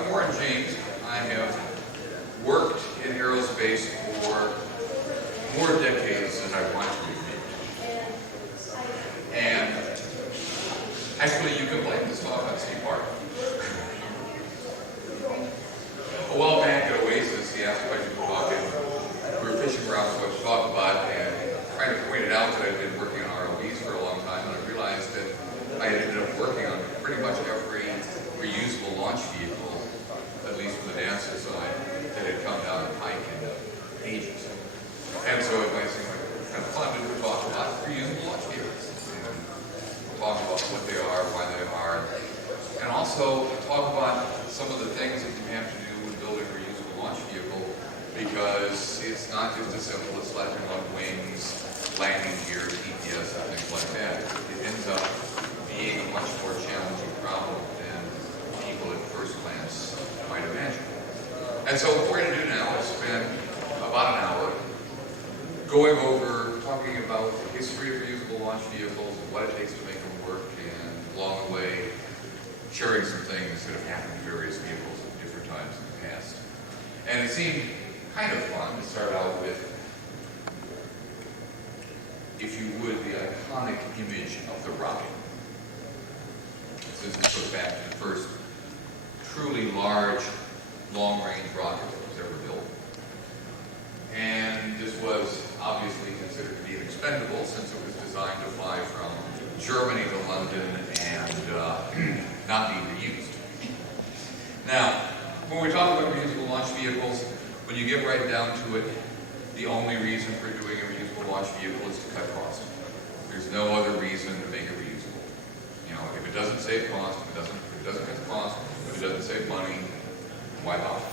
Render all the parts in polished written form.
I'm Warren James. I have worked in aerospace for more decades than I want to admit. And actually, you can blame this talk on Steve Martin. A while back at Oasis, he asked if I could talk, and we were fishing around with what to talk about, and kind of pointed out that I'd been working on ROVs for a long time, and I realized that I had ended up working on pretty much every reusable launch vehicle, at least from the NASA side, that had come down the pike in ages. And so it might seem like kind of fun to talk about reusable launch vehicles. And we'll talk about what they are, why they are, and also talk about some of the things that you have to do with building a reusable launch vehicle, because it's not just as simple as slapping on wings, landing gear, GPS, and things like that. It ends up being a much more challenging problem than people at first glance might imagine. And so what we're going to do now is spend about an hour going over, talking about the history of reusable launch vehicles and what it takes to make them work, and along the way, sharing some things that have happened to various vehicles at different times in the past. And it seemed kind of fun to start out with, if you would, the iconic image of the rocket. This goes back to the first truly large, long-range rocket that was ever built. And this was obviously considered to be an expendable, since it was designed to fly from Germany to London and not be reused. Now, when we talk about reusable launch vehicles, when you get right down to it, the only reason for doing a reusable launch vehicle is to cut cost. There's no other reason to make it reusable. You know, if it doesn't save cost, if it doesn't cut the cost, if it doesn't save money, why bother?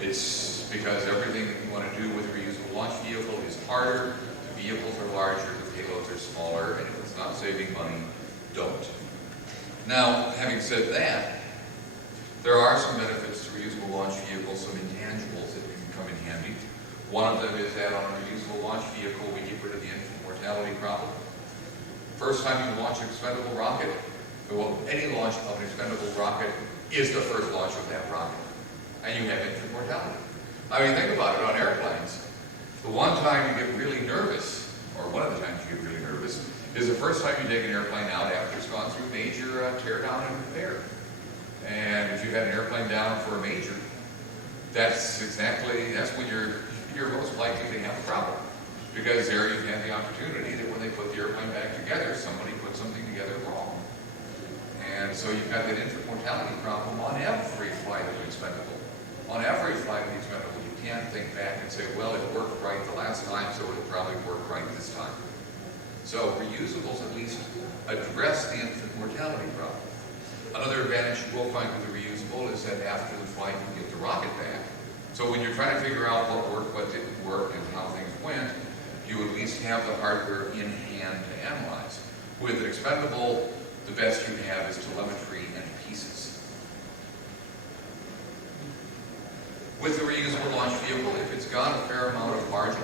It's because everything that you want to do with a reusable launch vehicle is harder, the vehicles are larger, the payloads are smaller, and if it's not saving money, don't. Now, having said that, there are some benefits to reusable launch vehicles, some intangibles that can come in handy. One of them is that on a reusable launch vehicle, we get rid of the infant mortality problem. First time you launch an expendable rocket, well, any launch of an expendable rocket is the first launch of that rocket. And you have infant mortality. I mean, think about it on airplanes. The one time you get really nervous, or one of the times you get really nervous, is the first time you take an airplane out after it's gone through major tear down and repair. And if you've had an airplane down for a major, that's when you're most likely to have a problem. Because there you've had the opportunity that when they put the airplane back together, somebody put something together wrong. And so you've got that infant mortality problem on every flight of an expendable. On every flight of an expendable, you can't think back and say, well, it worked right the last time, so it'll probably work right this time. So reusables at least address the infant mortality problem. Another advantage you will find with a reusable is that after the flight, you get the rocket back. So when you're trying to figure out what worked, what didn't work, and how things went, you at least have the hardware in hand to analyze. With an expendable, the best you have is telemetry and pieces. With the reusable launch vehicle, if it's got a fair amount of margin,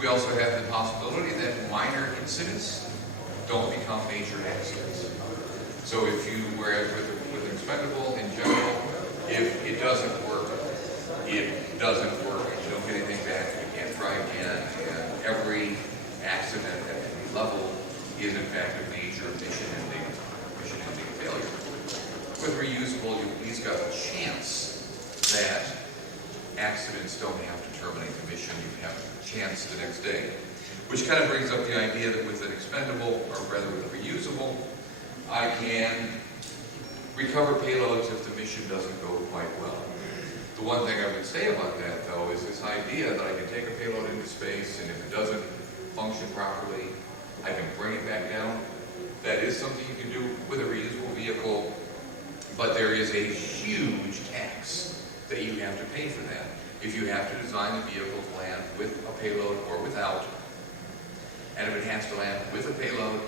we also have the possibility that minor incidents don't become major accidents. So if you, whereas with an expendable in general, if it doesn't work, it doesn't work, and you don't get anything back, you can't try again, and every accident at any level is in fact a major mission-ending failure. With reusable, you at least got a chance that accidents don't have to terminate the mission. You have a chance the next day. Which kind of brings up the idea that with an expendable, or rather with a reusable, I can recover payloads if the mission doesn't go quite well. The one thing I would say about that, though, is this idea that I can take a payload into space, and if it doesn't function properly, I can bring it back down. That is something you can do with a reusable vehicle, but there is a huge tax that you have to pay for that. If you have to design the vehicle to land with a payload or without, and if it has to land with a payload,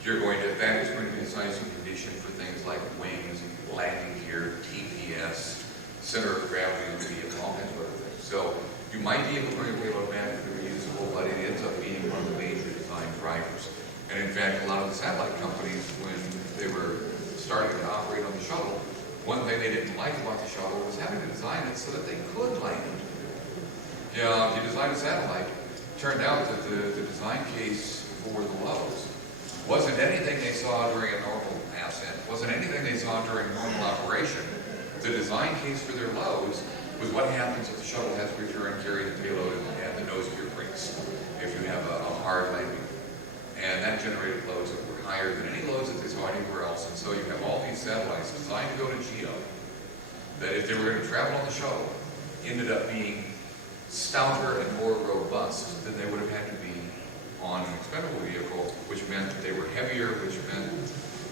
that is going to be designed some condition for things like wings, landing gear, TPS, center of gravity of the vehicle, all kinds of other things. So you might be able to bring a payload back to the reusable, but it ends up being one of the major design drivers. And in fact, a lot of the satellite companies, when they were starting to operate on the shuttle, one thing they didn't like about the shuttle was having to design it so that they could land. You know, if you design a satellite, it turned out that the design case for the loads wasn't anything they saw during a normal ascent, wasn't anything they saw during normal operation. The design case for their loads was what happens if the shuttle has to return and carry the payload and the nose gear breaks, if you have a hard landing. And that generated loads that were higher than any loads that they saw anywhere else. And so you have all these satellites designed to go to GEO that if they were going to travel on the shuttle, ended up being stouter and more robust than they would have had to be on an expendable vehicle, which meant that they were heavier, which meant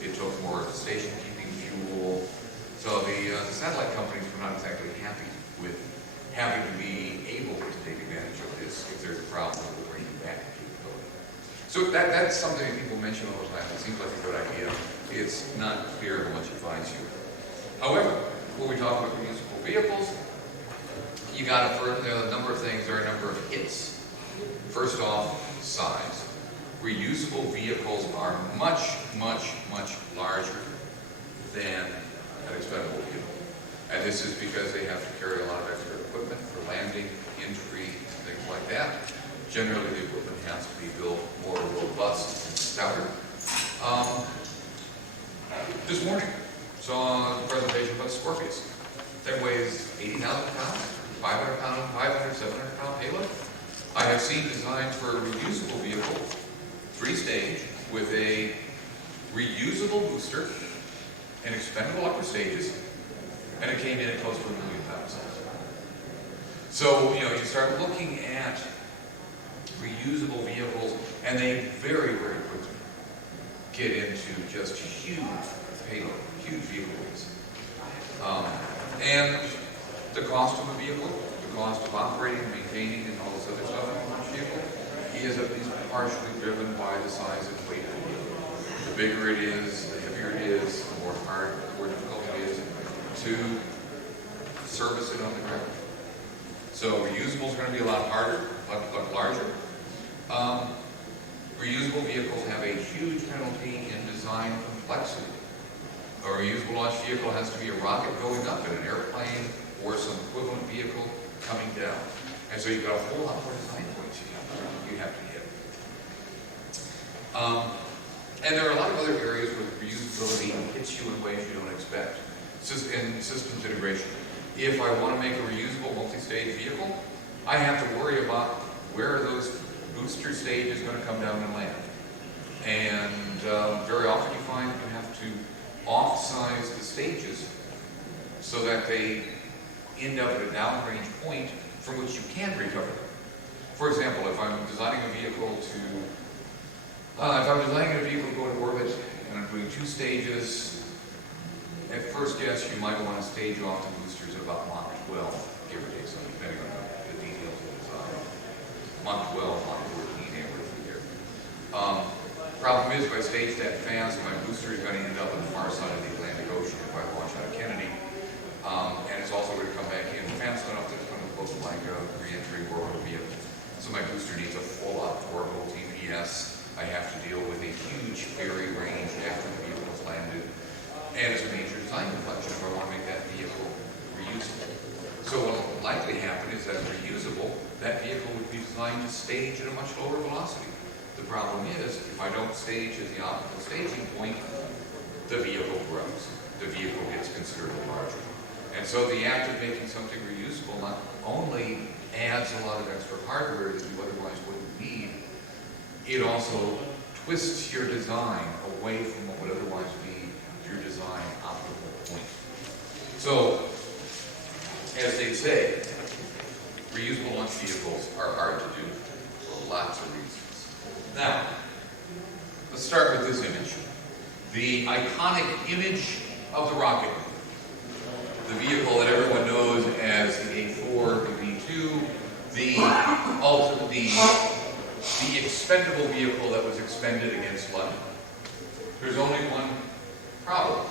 it took more station-keeping fuel. So the satellite companies were not exactly happy with having to be able to take advantage of this if there's a problem with bringing back capability. So that's something that people mention all the time. It seems like a good idea. It's not clear how much it buys you. However, when we talk about reusable vehicles, you got a number of things. There are a number of hits. First off, size. Reusable vehicles are much, much, much larger than an expendable vehicle. And this is because they have to carry a lot of extra equipment for landing, entry, things like that. Generally, the equipment has to be built more robust and stouter. This morning, saw a presentation about Scorpius. That weighs 80,000 pounds, 500 pound, 500, 700 pound payload. I have seen designs for a reusable vehicle, 3-stage, with a reusable booster and expendable upper stages, and it came in at close to $1 million. So, you know, you start looking at reusable vehicles, and they very, very quickly get into just huge payload, huge vehicle weights. And the cost of a vehicle, the cost of operating, maintaining, and all this other stuff in a launch vehicle is at least partially driven by the size and weight of the vehicle. The bigger it is, the heavier it is, the more difficult it is to service it on the ground. So reusable is going to be a lot harder, a lot larger. Reusable vehicles have a huge penalty in design complexity. A reusable launch vehicle has to be a rocket going up and an airplane or some equivalent vehicle coming down. And so you've got a whole lot more design points you have to hit. And there are a lot of other areas where reusability hits you in ways you don't expect. In systems integration. If I want to make a reusable multi-stage vehicle, I have to worry about where are those booster stages going to come down and land. And very often you find you have to off-size the stages so that they end up at a downrange point from which you can recover them. For example, if I'm designing a vehicle to go to orbit and I'm doing 2 stages, at first guess you might want to stage off the boosters at about Mach 12, give or take some, depending on the details of the design. Mach 12, Mach 14, anywhere through there. Problem is, if I stage that fast, my booster is going to end up on the far side of the Atlantic Ocean if I launch out of Kennedy. And it's also going to come back in fast enough that it's going to look like a re-entry orbital vehicle. So my booster needs a full-up orbital TPS. I have to deal with a huge ferry range after the vehicle is landed. And it's a major design complexion if I want to make that vehicle reusable. So what will likely happen is that reusable, that vehicle would be designed to stage at a much lower velocity. The problem is, if I don't stage at the optimal staging point, the vehicle grows. The vehicle gets considerably larger. And so the act of making something reusable not only adds a lot of extra hardware that you otherwise wouldn't need, it also twists your design away from what would otherwise be your design optimal point. So, as they say, reusable launch vehicles are hard to do for lots of reasons. Now, let's start with this image. The iconic image of the rocket. The vehicle that everyone knows as the A4, the V2, the expendable vehicle that was expended against London. There's only one problem.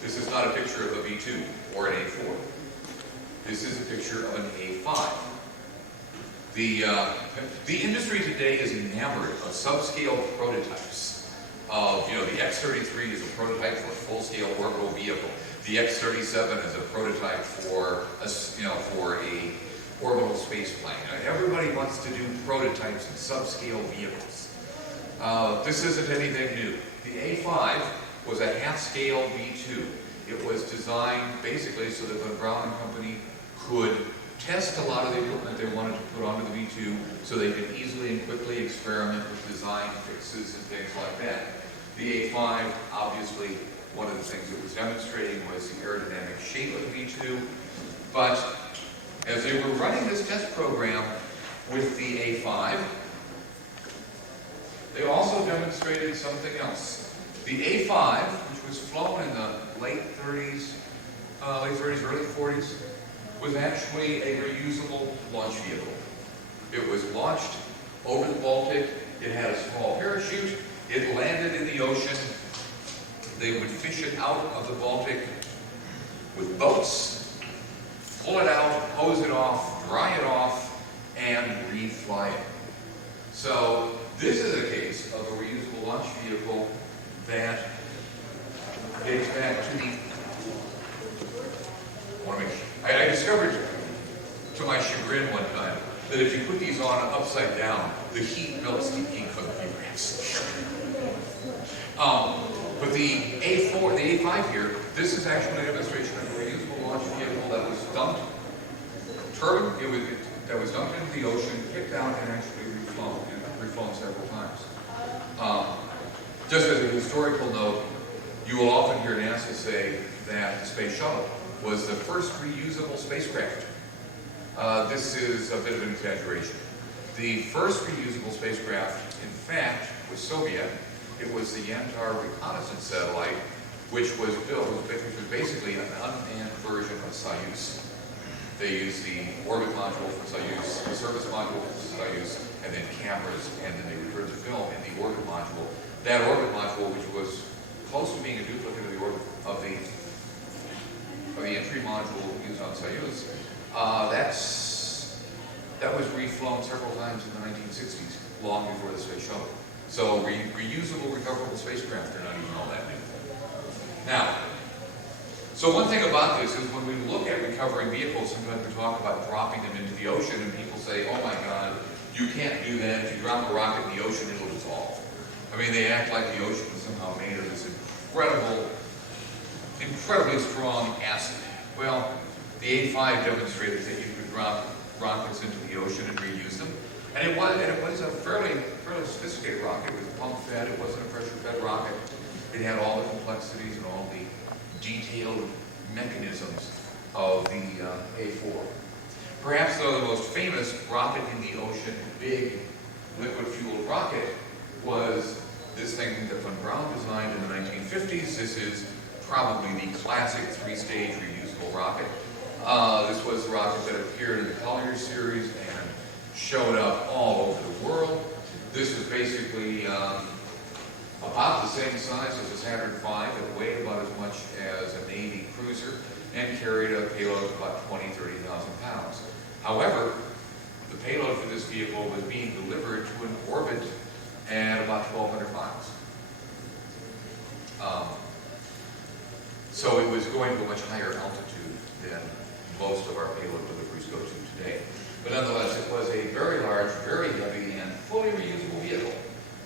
This is not a picture of a V2 or an A4. This is a picture of an A5. The industry today is enamored of subscale prototypes. The X-33 is a prototype for a full-scale orbital vehicle. The X-37 is a prototype for a orbital space plane. Everybody wants to do prototypes and subscale vehicles. This isn't anything new. The A5 was a half-scale V2. It was designed basically so that the Brown and Company could test a lot of the equipment they wanted to put onto the V2 so they could easily and quickly experiment with design fixes and things like that. The A5, obviously, one of the things it was demonstrating was the aerodynamic shape of the V2, but as they were running this test program with the A5, they also demonstrated something else. The A5, which was flown in the late 30s, early 40s, was actually a reusable launch vehicle. It was launched over the Baltic. It had a small parachute. It landed in the ocean. They would fish it out of the Baltic with boats, pull it out, hose it off, dry it off, and refly it. So this is a case of a reusable launch vehicle that dates back to the... I discovered, to my chagrin one time, that if you put these on upside down, the heat melts the ink on the photographs. But the A4, the A5 here, this is actually a demonstration of a reusable launch vehicle that was dumped, that was dumped into the ocean, kicked out, and actually reflown several times. Just as a historical note, you will often hear NASA say that the Space Shuttle was the first reusable spacecraft. This is a bit of an exaggeration. The first reusable spacecraft, in fact, was Soviet. It was the Yantar reconnaissance satellite, which was built, which was basically an unmanned version of Soyuz. They used the orbit module for Soyuz, the service module for Soyuz, and then cameras, and then they recorded the film in the orbit module. That orbit module, which was close to being a duplicate of the orbit of the entry module used on Soyuz, that was reflown several times in the 1960s, long before the Space Shuttle. So reusable, recoverable spacecraft are not even all that new. Now, so one thing about this is when we look at recovering vehicles, sometimes we talk about dropping them into the ocean, and people say, oh my God, you can't do that. If you drop a rocket in the ocean, it'll dissolve. I mean, they act like the ocean was somehow made of this incredibly strong acid. Well, the A5 demonstrated that you could drop rockets into the ocean and reuse them. And it was a fairly sophisticated rocket. It was pump-fed. It wasn't a pressure-fed rocket. It had all the complexities and all the detailed mechanisms of the A4. Perhaps, though, the most famous rocket in the ocean, big liquid-fueled rocket, was this thing that von Braun designed in the 1950s. This is probably the classic three-stage reusable rocket. This was the rocket that appeared in the Collier series and showed up all over the world. This was basically about the same size as a Saturn V. It weighed about as much as a Navy cruiser and carried a payload of about 20,000 to 30,000 pounds. However, the payload for this vehicle was being delivered to an orbit at about 1,200 miles. So it was going to a much higher altitude than most of our payload deliveries go to today. But nonetheless, it was a very large, very heavy, and fully reusable vehicle.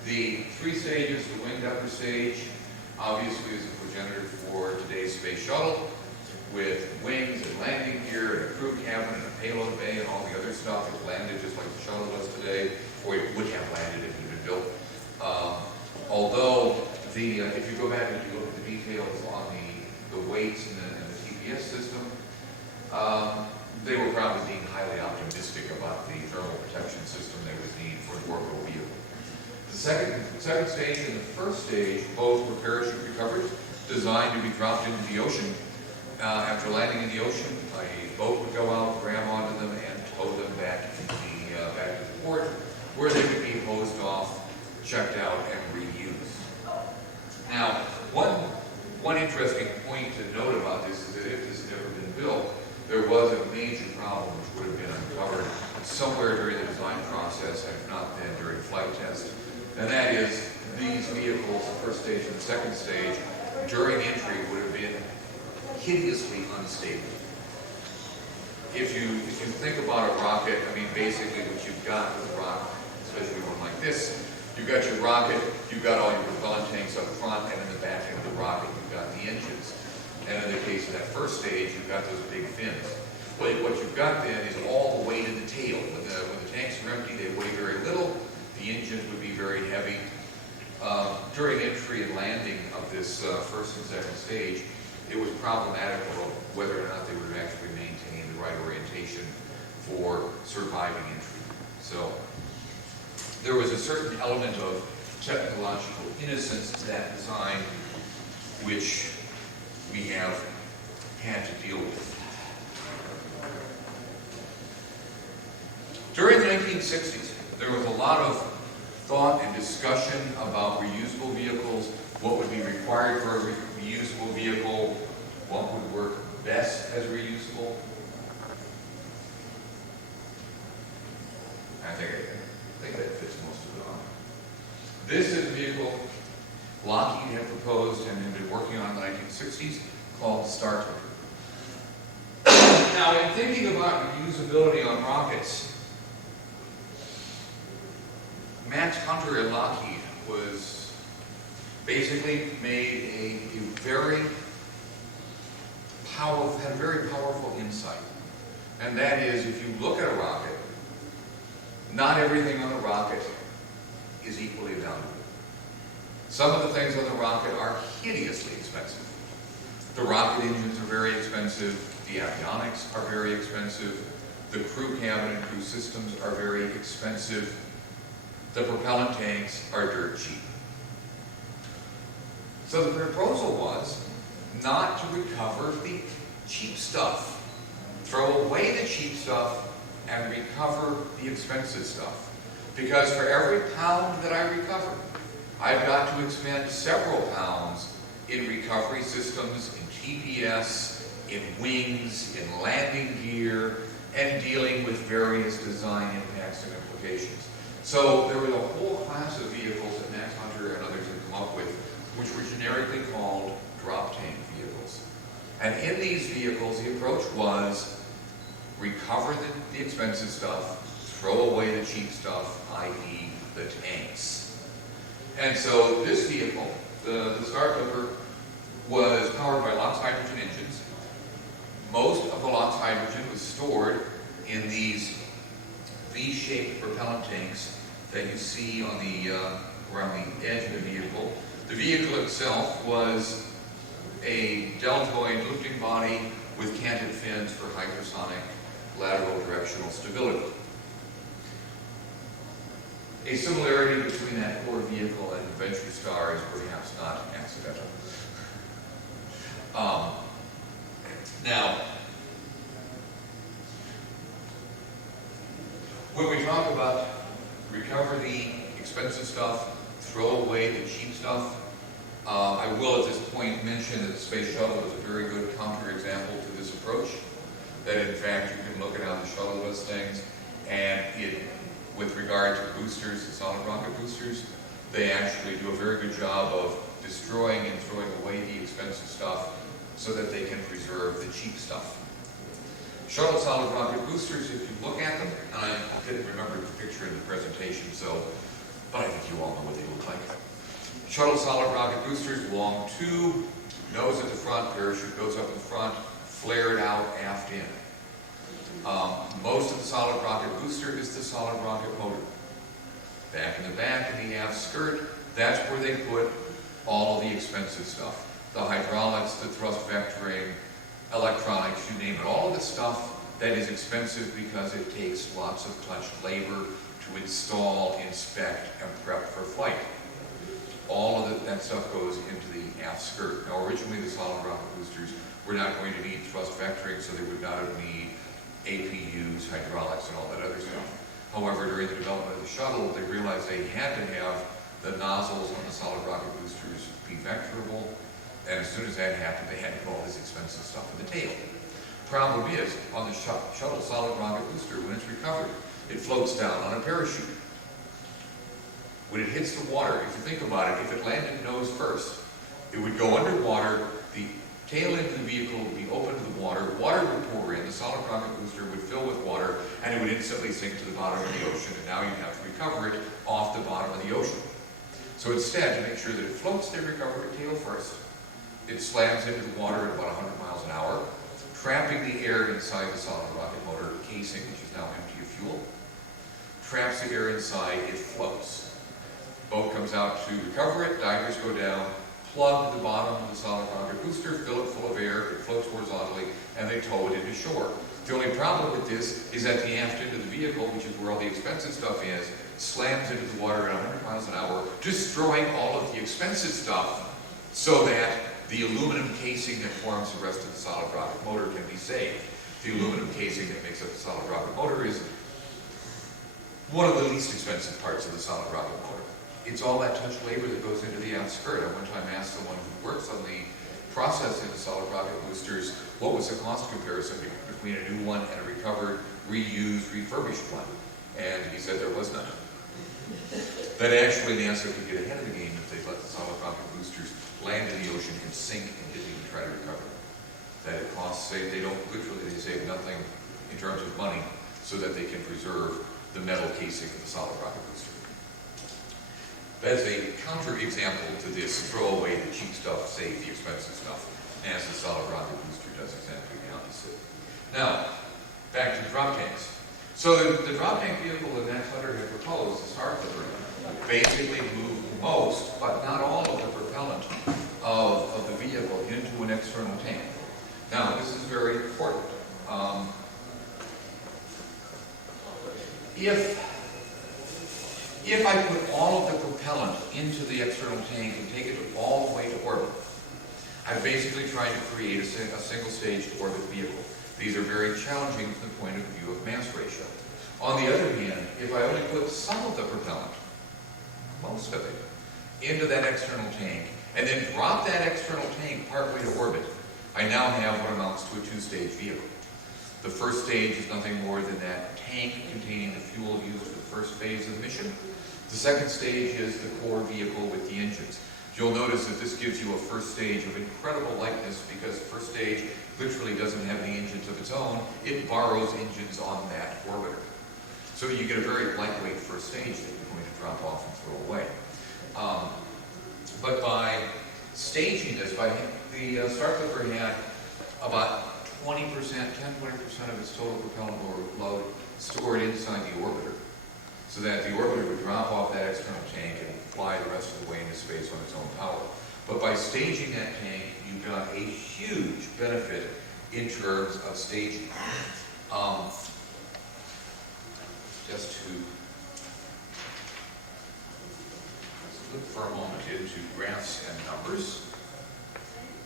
The three stages, the winged upper stage, obviously is a progenitor for today's space shuttle, with wings and landing gear and a crew cabin and a payload bay and all the other stuff. It landed just like the shuttle does today, or it would have landed if it had been built. Although, if you go back and you look at the details on the weights and the TPS system, they were probably being highly optimistic about the thermal protection system they would need for an orbital vehicle. The second stage and the first stage both were parachute recovered, designed to be dropped into the ocean. After landing in the ocean, a boat would go out, grab onto them, and tow them back to the port, where they could be hosed off, checked out, and reused. Now, one interesting point to note about this is that if this had ever been built, there was a major problem which would have been uncovered somewhere during the design process, and if not then during flight test. And that is, these vehicles, the first stage and the second stage, during entry would have been hideously unstable. If you think about a rocket, I mean, basically what you've got with a rocket, especially one like this, you've got your rocket, you've got all your propellant tanks up front, and in the back end of the rocket, you've got the engines. And in the case of that first stage, you've got those big fins. Well, what you've got then is all the weight in the tail. When the tanks are empty, they weigh very little. The engines would be very heavy. During entry and landing of this first and second stage, it was problematical whether or not they would actually maintain the right orientation for surviving entry. So there was a certain element of technological innocence to that design, which we have had to deal with. During the 1960s, there was a lot of thought and discussion about reusable vehicles, what would be required for a reusable vehicle, what would work best as reusable. I think that fits most of it on. This is a vehicle Lockheed had proposed and had been working on in the 1960s called the Star Trooper. Now, in thinking about reusability on rockets, Max Hunter at Lockheed was basically made a very powerful insight. And that is, if you look at a rocket, not everything on the rocket is equally valuable. Some of the things on the rocket are hideously expensive. The rocket engines are very expensive, the avionics are very expensive, the crew cabin and crew systems are very expensive, the propellant tanks are dirt cheap. So the proposal was not to recover the cheap stuff. Throw away the cheap stuff and recover the expensive stuff. Because for every pound that I recover, I've got to expend several pounds in recovery systems, in TPS, in wings, in landing gear, and dealing with various design impacts and implications. So there was a whole class of vehicles that Max Hunter and others had come up with, which were generically called drop tank vehicles. And in these vehicles, the approach was recover the expensive stuff, throw away the cheap stuff, i.e. the tanks. And so this vehicle, the Star Trooper, was powered by LOX hydrogen engines. Most of the LOX hydrogen was stored in these V-shaped propellant tanks that you see on the around the edge of the vehicle. The vehicle itself was a deltoid lifting body with canted fins for hypersonic lateral directional stability. A similarity between that core vehicle and the Venture Star is perhaps not accidental. Now, when we talk about recover the expensive stuff, throw away the cheap stuff, I will at this point mention that the Space Shuttle is a very good counterexample to this approach. That in fact you can look at how the shuttle does things, and with regard to boosters, the solid rocket boosters, they actually do a very good job of destroying and throwing away the expensive stuff so that they can preserve the cheap stuff. Shuttle solid rocket boosters, if you look at them, and I didn't remember the picture in the presentation, but I think you all know what they look like. Shuttle solid rocket boosters, long tube, nose at the front, parachute goes up in front, flared out aft in. Most of the solid rocket booster is the solid rocket motor. Back in the back, in the aft skirt, that's where they put all of the expensive stuff. The hydraulics, the thrust vectoring, electronics, you name it. All of the stuff that is expensive because it takes lots of touch labor to install, inspect, and prep for flight. All of that stuff goes into the aft skirt. Now originally the solid rocket boosters were not going to need thrust vectoring, so they would not have need APUs, hydraulics, and all that other stuff. However, during the development of the shuttle, they realized they had to have the nozzles on the solid rocket boosters be vectorable, and as soon as that happened, they had to put all this expensive stuff in the tail. Problem is, on the shuttle solid rocket booster, when it's recovered, it floats down on a parachute. When it hits the water, if you think about it, if it landed nose first, it would go underwater, the tail end of the vehicle would be open to the water, water would pour in, the solid rocket booster would fill with water, and it would instantly sink to the bottom of the ocean, and now you'd have to recover it off the bottom of the ocean. So instead, to make sure that it floats, they recover it tail first. It slams into the water at about 100 miles an hour, trapping the air inside the solid rocket motor casing, which is now empty of fuel. Traps the air inside, it floats. Boat comes out to recover it, divers go down, plug the bottom of the solid rocket booster, fill it full of air, it floats horizontally, and they tow it into shore. The only problem with this is at the aft end of the vehicle, which is where all the expensive stuff is, slams into the water at 100 miles an hour, destroying all of the expensive stuff so that the aluminum casing that forms the rest of the solid rocket motor can be saved. The aluminum casing that makes up the solid rocket motor is one of the least expensive parts of the solid rocket motor. It's all that touch labor that goes into the aft skirt. I one time asked someone who works on the processing the solid rocket boosters what was the cost comparison between a new one and a recovered, reused, refurbished one. And he said there was none. That actually NASA could get ahead of the game if they let the solid rocket boosters land in the ocean and sink and didn't even try to recover. That it costs, they don't, literally they save nothing in terms of money so that they can preserve the metal casing of the solid rocket booster. That's a counter-example to this throw away the cheap stuff, save the expensive stuff, as the solid rocket booster does exactly the opposite. Now, back to the drop tanks. So the drop tank vehicle that Max Hunter had proposed, the Star Clipper, basically moved most, but not all of the propellant of the vehicle into an external tank. Now, this is very important. If I put all of the propellant into the external tank and take it all the way to orbit, I've basically tried to create a single-stage orbit vehicle. These are very challenging from the point of view of mass ratio. On the other hand, if I only put some of the propellant, most of it, into that external tank, and then drop that external tank partway to orbit, I now have what amounts to a two-stage vehicle. The first stage is nothing more than that tank containing the fuel used for the first phase of the mission. The second stage is the core vehicle with the engines. You'll notice that this gives you a first stage of incredible lightness because the first stage literally doesn't have any engines of its own. It borrows engines on that orbiter. So you get a very lightweight first stage that you're going to drop off and throw away. But by staging this, the Star Clipper had about 20%, 10-20% of its total propellant load stored inside the orbiter, so that the orbiter would drop off that external tank and fly the rest of the way into space on its own power. But by staging that tank, you got a huge benefit in terms of staging. Just to look for a moment into graphs and numbers,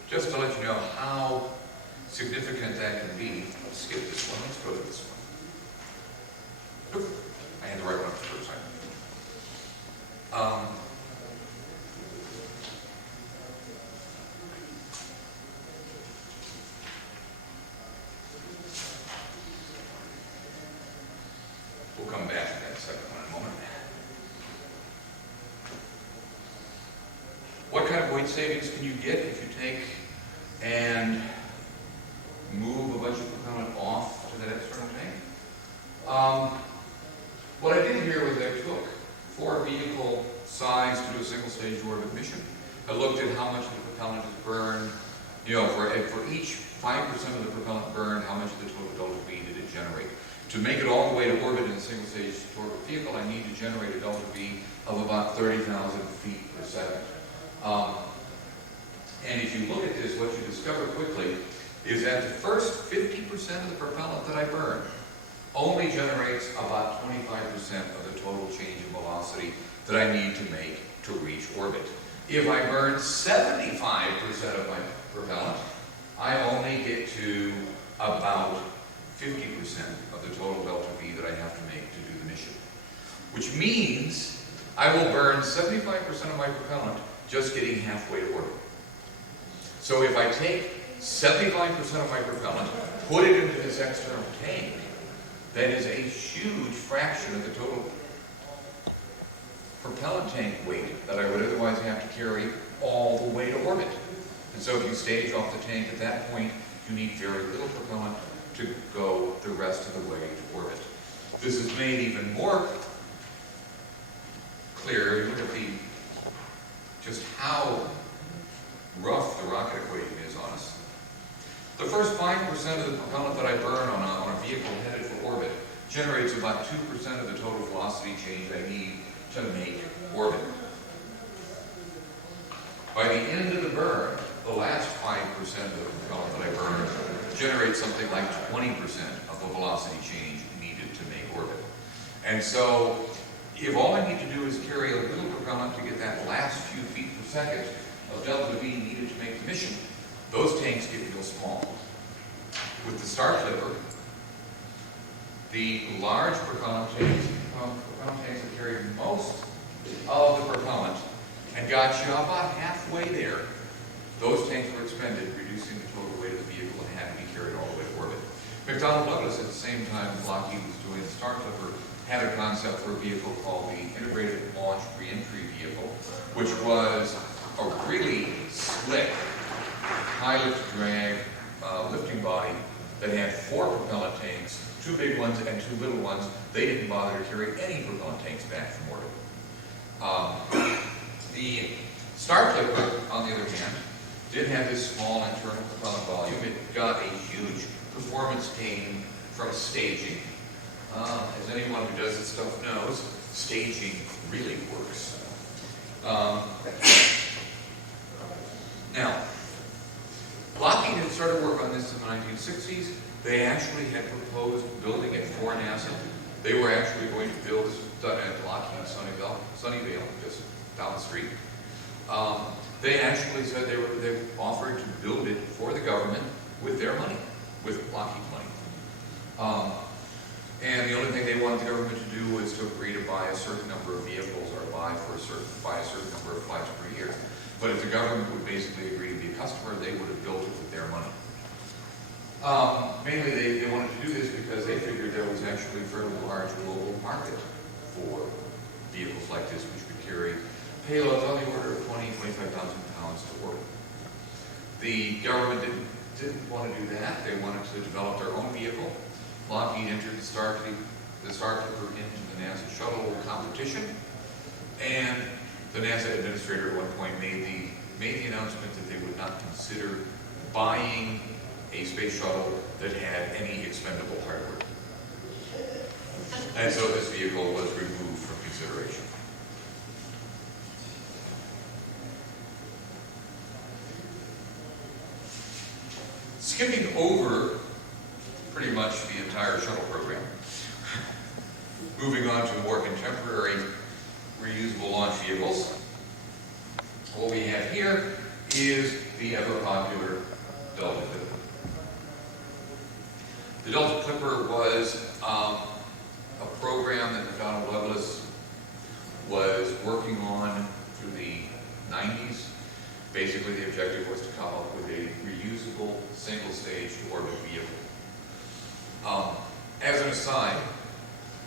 just to let you know how significant that can be. Let's skip this one. Let's go to this one. Oop, I had the right one up the first time. We'll come back to that second one in a moment. What kind of weight savings can you get if you take and move a bunch of propellant off to that external tank? What I did here was I took 4 vehicle size to do a single stage orbit mission. I looked at how much of the propellant is burned. You know, for each 5% of the propellant burned, how much of the total delta V did it generate? To make it all the way to orbit in a single stage orbit vehicle, I need to generate a delta V of about 30,000 feet per second. And if you look at this, what you discover quickly is that the first 50% of the propellant that I burn only generates about 25% of the total change in velocity that I need to make to reach orbit. If I burn 75% of my propellant, I only get to about 50% of the total delta V that I have to make to do the mission. Which means I will burn 75% of my propellant just getting halfway to orbit. So if I take 75% of my propellant, put it into this external tank, that is a huge fraction of the total propellant tank weight that I would otherwise have to carry all the way to orbit. And so if you stage off the tank at that point, you need very little propellant to go the rest of the way to orbit. This is made even more clear. You look at just how rough the rocket equation is on us. The first 5% of the propellant that I burn on a vehicle headed for orbit generates about 2% of the total velocity change I need to make orbit. By the end of the burn, the last 5% of the propellant that I burn generates something like 20% of the velocity change needed to make orbit. And so, if all I need to do is carry a little propellant to get that last few feet per second of delta V needed to make the mission, those tanks get real small. With the Star Clipper, the large propellant tanks that carried most of the propellant and got you about halfway there, those tanks were expended, reducing the total weight of the vehicle and had to be carried all the way to orbit. McDonnell Douglas, at the same time Lockheed was doing the Star Clipper, had a concept for a vehicle called the Integrated Launch Reentry Vehicle, which was a really slick, high-lift-drag lifting body that had 4 propellant tanks, 2 big ones and 2 little ones. They didn't bother to carry any propellant tanks back from orbit. The Star Clipper, on the other hand, did have this small internal propellant volume. It got a huge performance gain from staging. As anyone who does this stuff knows, staging really works. Now, Lockheed had started work on this in the 1960s. They actually had proposed building it for NASA. They were actually going to build this at Lockheed Sunnyvale, just down the street. They actually said they offered to build it for the government with their money, with Lockheed's money. And the only thing they wanted the government to do was to agree to buy a certain number of vehicles or buy a certain number of flights per year. But if the government would basically agree to be a customer, they would have built it with their money. Mainly they wanted to do this because they figured there was actually a fairly large global market for vehicles like this, which could carry payloads on the order of 25,000 pounds to orbit. The government didn't want to do that. They wanted to develop their own vehicle. Lockheed entered the Star Clipper into the NASA shuttle competition, and the NASA administrator at one point made the announcement that they would not consider buying a space shuttle that had any expendable hardware. And so this vehicle was removed from consideration. Skipping over pretty much the entire shuttle program, moving on to more contemporary reusable launch vehicles. What we have here is the ever-popular Delta Clipper. The Delta Clipper was a program that McDonnell Douglas was working on through the 90s. Basically, the objective was to come up with a reusable, single-stage to orbit vehicle. As an aside,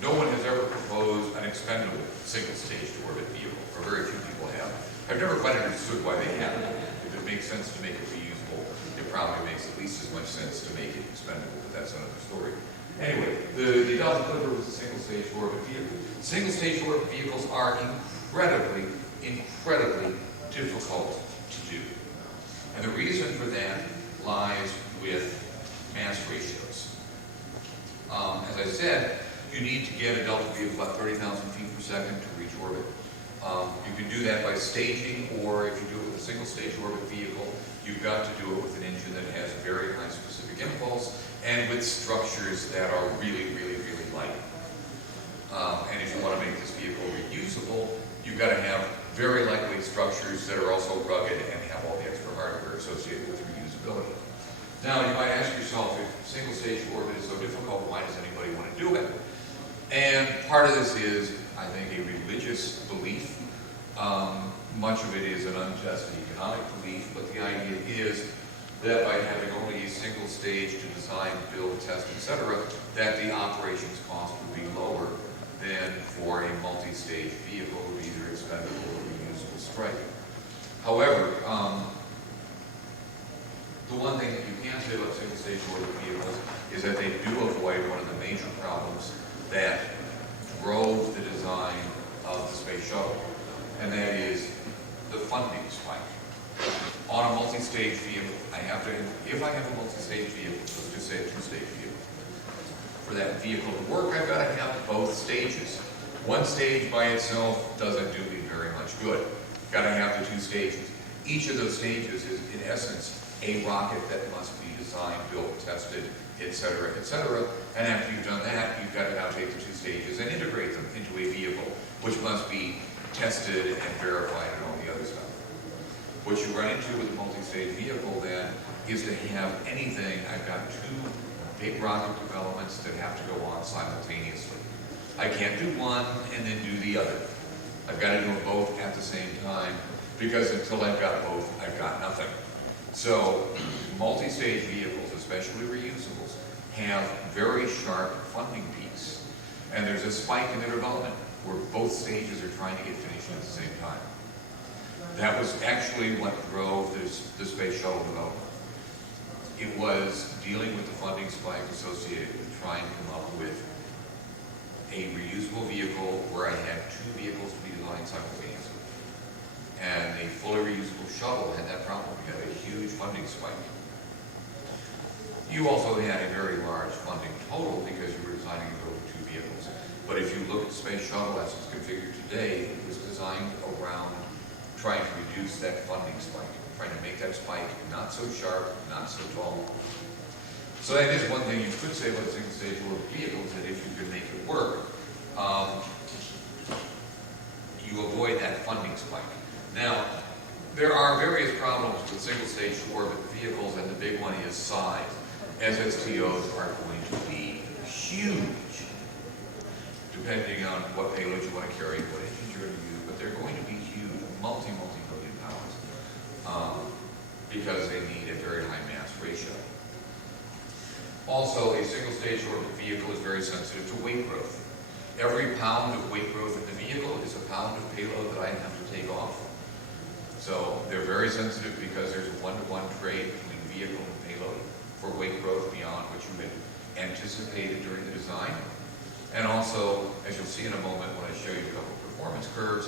no one has ever proposed an expendable single-stage to orbit vehicle, or very few people have. I've never quite understood why they haven't. If it makes sense to make it reusable, it probably makes at least as much sense to make it expendable, but that's another story. Anyway, the Delta Clipper was a single-stage to orbit vehicle. Single-stage to orbit vehicles are incredibly difficult to do. And the reason for that lies with mass ratios. As I said, you need to get a Delta vehicle about 30,000 feet per second to reach orbit. You can do that by staging, or if you do it with a single-stage orbit vehicle, you've got to do it with an engine that has very high specific impulse and with structures that are really light. And if you want to make this vehicle reusable, you've got to have very lightweight structures that are also rugged and have all the extra hardware associated with reusability. Now, you might ask yourself, if single-stage orbit is so difficult, why does anybody want to do it? And part of this is, I think, a religious belief. Much of it is an untested economic belief, but the idea is that by having only a single stage to design, build, test, etc., that the operations cost would be lower than for a multi-stage vehicle with either expendable or reusable strike. However, The one thing that you can say about single-stage orbit vehicles is that they do avoid one of the major problems that drove the design of the space shuttle, and that is the funding spike. On a multi-stage vehicle, if I have a multi-stage vehicle, let's just say a two-stage vehicle, for that vehicle to work, I've got to have both stages. One stage by itself doesn't do me very much good. Got to have the two stages. Each of those stages is, in essence, a rocket that must be designed, built, tested, etc., etc. And after you've done that, you've got to now take the two stages and integrate them into a vehicle, which must be tested and verified and all the other stuff. What you run into with a multi-stage vehicle then is to have anything. I've got two big rocket developments that have to go on simultaneously. I can't do one and then do the other. I've got to do them both at the same time, because until I've got both, I've got nothing. So multi-stage vehicles, especially reusables, have very sharp funding peaks. And there's a spike in their development where both stages are trying to get finished at the same time. That was actually what drove the space shuttle development. It was dealing with the funding spike associated with trying to come up with a reusable vehicle where I had two vehicles to be designed simultaneously. And a fully reusable shuttle had that problem. We had a huge funding spike. You also had a very large funding total because you were designing to go with two vehicles. But if you look at the space shuttle as it's configured today, it was designed around trying to reduce that funding spike, trying to make that spike not so sharp, not so tall. So that is one thing you could say about single-stage orbit vehicles, that if you could make it work, you avoid that funding spike. Now, there are various problems with single-stage orbit vehicles, and the big one is size. SSTOs are going to be huge, depending on what payload you want to carry, what engines you're going to use, but they're going to be huge, multi-million pounds, because they need a very high mass ratio. Also, a single-stage orbit vehicle is very sensitive to weight growth. Every pound of weight growth in the vehicle is a pound of payload that I have to take off. So they're very sensitive because there's a one-to-one trade between vehicle and payload for weight growth beyond what you had anticipated during the design. And also, as you'll see in a moment when I show you a couple of performance curves,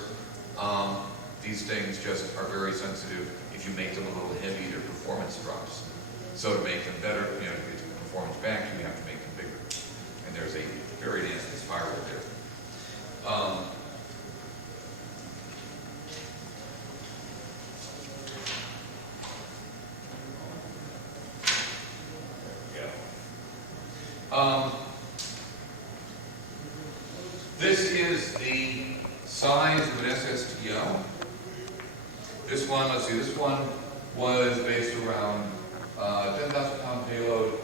these things just are very sensitive. If you make them a little heavy, their performance drops. So to make them better, to get the performance back, you have to make them bigger. And there's a very nasty spiral there. This is the size of an SSTO. This one, let's see, this one was based around 10,000 pound payload,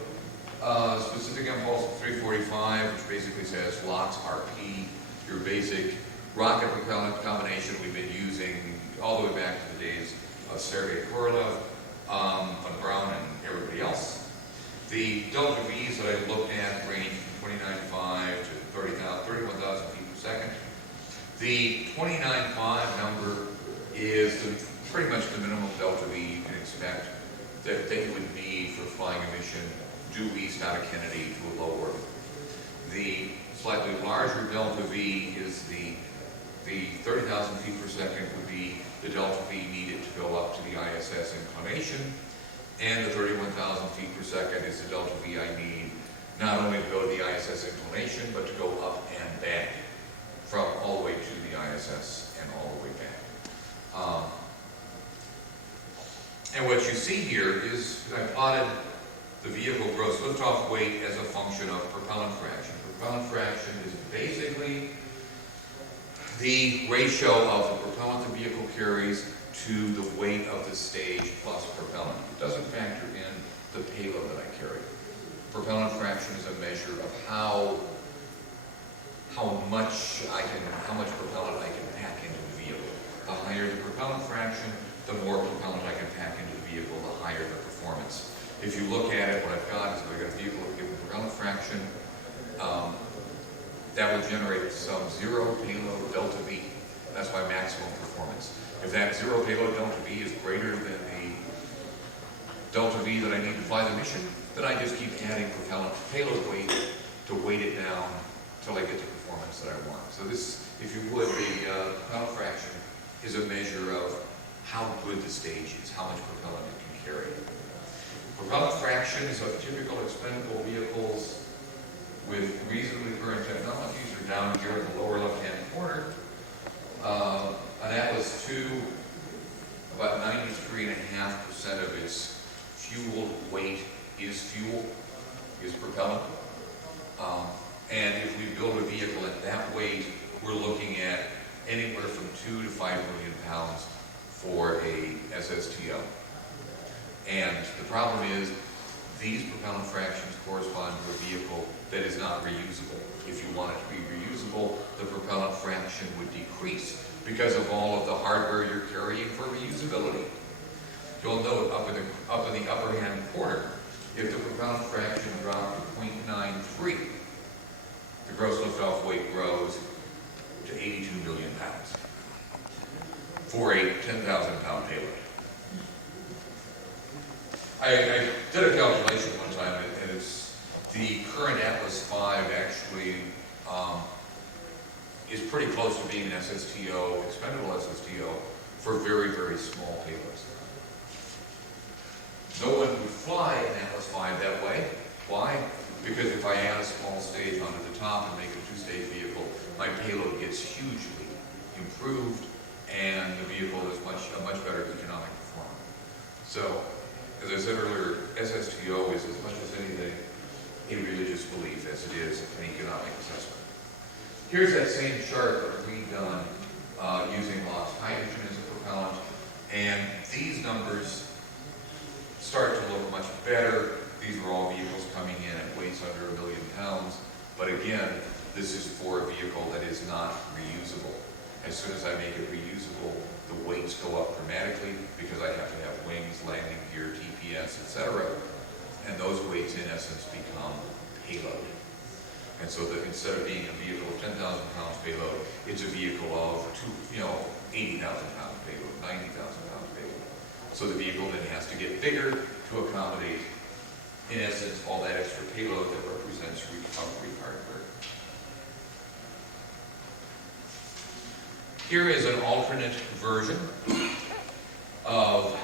specific impulse of 345, which basically says LOX RP, your basic rocket propellant combination we've been using all the way back to the days of Sergei Korolev, von Braun, and everybody else. The delta V's that I looked at range from 29.5 to 31,000 feet per second. The 29.5 number is pretty much the minimum delta V you can expect that they would need for flying a mission due east out of Kennedy to a low orbit. The slightly larger delta V is the 30,000 feet per second would be the delta V needed to go up to the ISS inclination, and the 31,000 feet per second is the delta V I need not only to go to the ISS inclination, but to go up and back from all the way to the ISS and all the way back. And what you see here is I plotted the vehicle gross liftoff weight as a function of propellant fraction. Propellant fraction is basically the ratio of the propellant the vehicle carries to the weight of the stage plus propellant. It doesn't factor in the payload that I carry. Propellant fraction is a measure of how much propellant I can pack into the vehicle. The higher the propellant fraction, the more propellant I can pack into the vehicle, the higher the performance. If you look at it, what I've got is I've got a vehicle with a given propellant fraction. That will generate some zero payload delta V. That's my maximum performance. If that zero payload delta V is greater than the delta V that I need to fly the mission, then I just keep adding propellant payload weight to weight it down until I get the performance that I want. So this, if you would, the propellant fraction is a measure of how good the stage is, how much propellant it can carry. Propellant fractions of typical expendable vehicles with reasonably current technologies are down here in the lower left-hand corner. An Atlas II, about 93.5% of its fuel weight is fuel, is propellant. And if we build a vehicle at that weight, we're looking at anywhere from 2 to 5 million pounds for a SSTO. And the problem is, these propellant fractions correspond to a vehicle that is not reusable. If you want it to be reusable, the propellant fraction would decrease because of all of the hardware you're carrying for reusability. You'll note up in the upper hand corner, if the propellant fraction dropped to 0.93, the gross liftoff weight grows to 82 million pounds for a 10,000 pound payload. I did a calculation one time, and it's the current Atlas V actually is pretty close to being an SSTO, expendable SSTO, for very, very small payloads. No one would fly an Atlas V that way. Why? Because if I add a small stage onto the top and make a two-stage vehicle, my payload gets hugely improved, and the vehicle is a much better economic performance. So, as I said earlier, SSTO is as much as anything a religious belief as it is an economic assessment. Here's that same chart but redone using lost hydrogen as a propellant, and these numbers start to look much better. These are all vehicles coming in at weights under 1 million pounds, but again, this is for a vehicle that is not reusable. As soon as I make it reusable, the weights go up dramatically because I have to have wings, landing gear, TPS, etc. And those weights, in essence, become payload. And so that instead of being a vehicle of 10,000 pounds payload, it's a vehicle of 80,000 pounds payload, 90,000 pounds payload. So the vehicle then has to get bigger to accommodate, in essence, all that extra payload that represents recovery hardware. Here is an alternate version of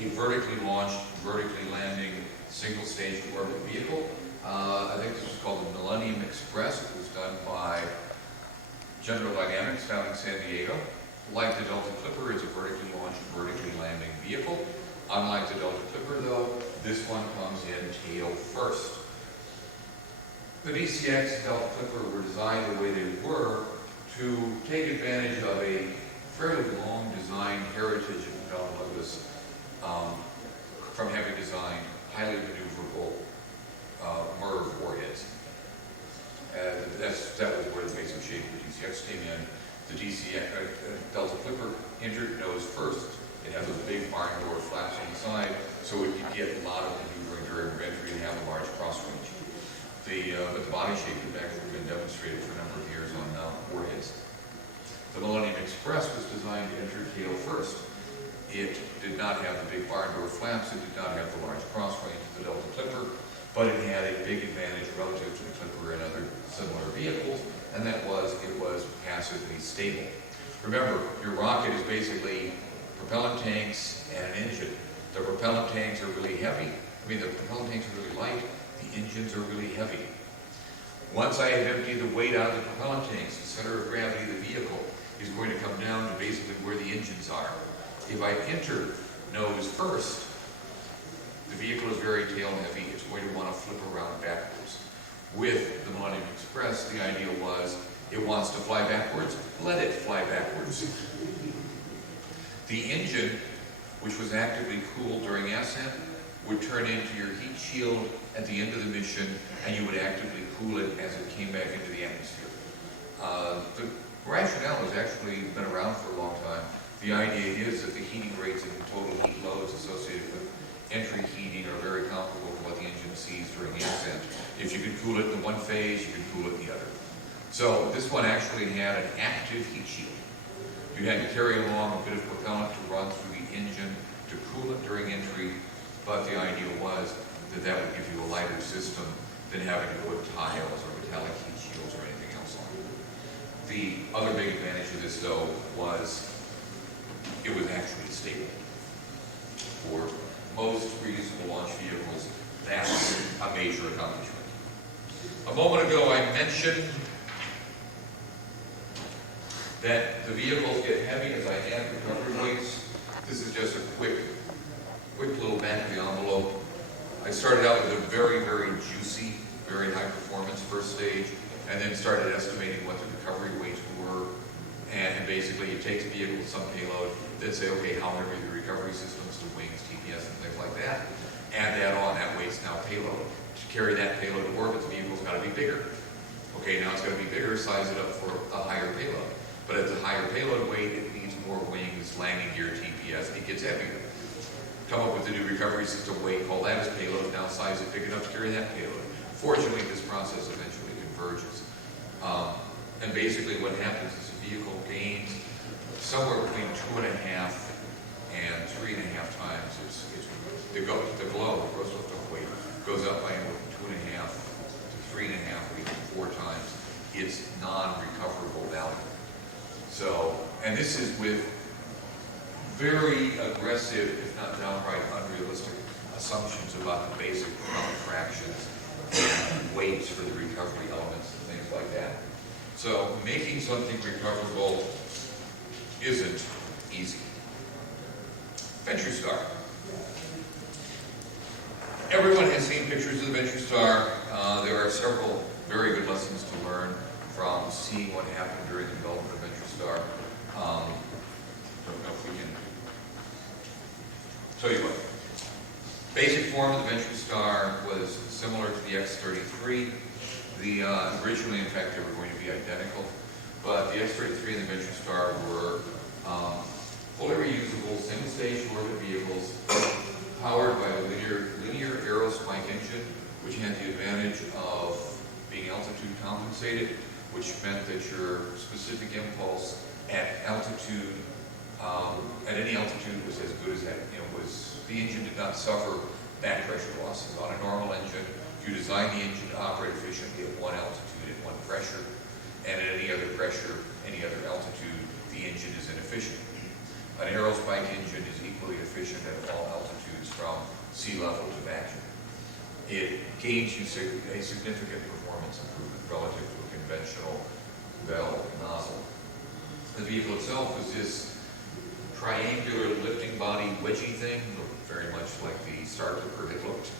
a vertically launched, vertically landing, single-stage orbit vehicle. I think this was called the Millennium Express. It was done by General Dynamics down in San Diego. Like the Delta Clipper, it's a vertically launched, vertically landing vehicle. Unlike the Delta Clipper, though, this one comes in tail first. The DCX and Delta Clipper were designed the way they were to take advantage of a fairly long design heritage of McDonnell Douglas from having designed highly maneuverable MIRV warheads. That was where the basic shape of the DCX came in. The DCX, Delta Clipper entered nose first. It has those big barn door flaps on the side, so it could get a lot of maneuvering during entry and have a large cross range. But the body shape had actually been demonstrated for a number of years on warheads. The Millennium Express was designed to enter tail first. It did not have the big barn door flaps, it did not have the large cross range of the Delta Clipper, but it had a big advantage relative to the Clipper and other similar vehicles, and that was it was passively stable. Remember, your rocket is basically propellant tanks and an engine. The propellant tanks are really heavy. The propellant tanks are really light. The engines are really heavy. Once I have emptied the weight out of the propellant tanks, the center of gravity of the vehicle is going to come down to basically where the engines are. If I enter nose first, the vehicle is very tail heavy. It's going to want to flip around backwards. With the Millennium Express, the idea was it wants to fly backwards, let it fly backwards. The engine, which was actively cooled during ascent, would turn into your heat shield at the end of the mission, and you would actively cool it as it came back into the atmosphere. The rationale has actually been around for a long time. The idea is that the heating rates and the total heat loads associated with entry heating are very comparable to what the engine sees during the ascent. If you could cool it in one phase, you could cool it in the other. So this one actually had an active heat shield. You had to carry along a bit of propellant to run through the engine to cool it during entry, but the idea was that that would give you a lighter system than having to put tiles or metallic heat shields or anything else on it. The other big advantage of this, though, was it was actually stable. For most reusable launch vehicles, that's a major accomplishment. A moment ago, I mentioned that the vehicles get heavy as I add recovery weights. This is just a quick little back of the envelope. I started out with a very, very juicy, very high performance first stage, and then started estimating what the recovery weights were. And basically, you take the vehicle with some payload, then say, okay, how heavy are the recovery systems, the wings, TPS, and things like that. Add that on, that weight's now payload. To carry that payload to orbit, the vehicle's got to be bigger. Okay, now it's got to be bigger, size it up for a higher payload. But at the higher payload weight, it needs more wings, landing gear, TPS, it gets heavier. Come up with a new recovery system weight, call that as payload, now size it big enough to carry that payload. Fortunately, this process eventually converges. And basically what happens is the vehicle gains somewhere between 2.5 and 3.5 times the glow, the gross lift-off weight, goes up by 2.5 to 3.5 or even 4 times its non-recoverable value. So, and this is with very aggressive, if not downright unrealistic, assumptions about the basic common fractions and weights for the recovery elements and things like that. So, making something recoverable isn't easy. Venture Star. Everyone has seen pictures of the Venture Star. There are several very good lessons to learn from seeing what happened during the development of Venture Star. Don't know if we can tell you what. Basic form of the Venture Star was similar to the X-33. Originally, in fact, they were going to be identical, but the X-33 and the Venture Star were fully reusable, single-stage orbit vehicles powered by a linear aerospike engine, which had the advantage of being altitude compensated, which meant that your specific impulse at altitude, at any altitude, was as good as that. The engine did not suffer back pressure losses. On a normal engine, you design the engine to operate efficiently at one altitude, at one pressure, and at any other pressure, any other altitude, the engine is inefficient. An aerospike engine is equally efficient at all altitudes from sea level to vacuum. It gains you a significant performance improvement relative to a conventional valve nozzle. The vehicle itself was this triangular lifting body wedgy thing, very much like the Star Clipper had looked.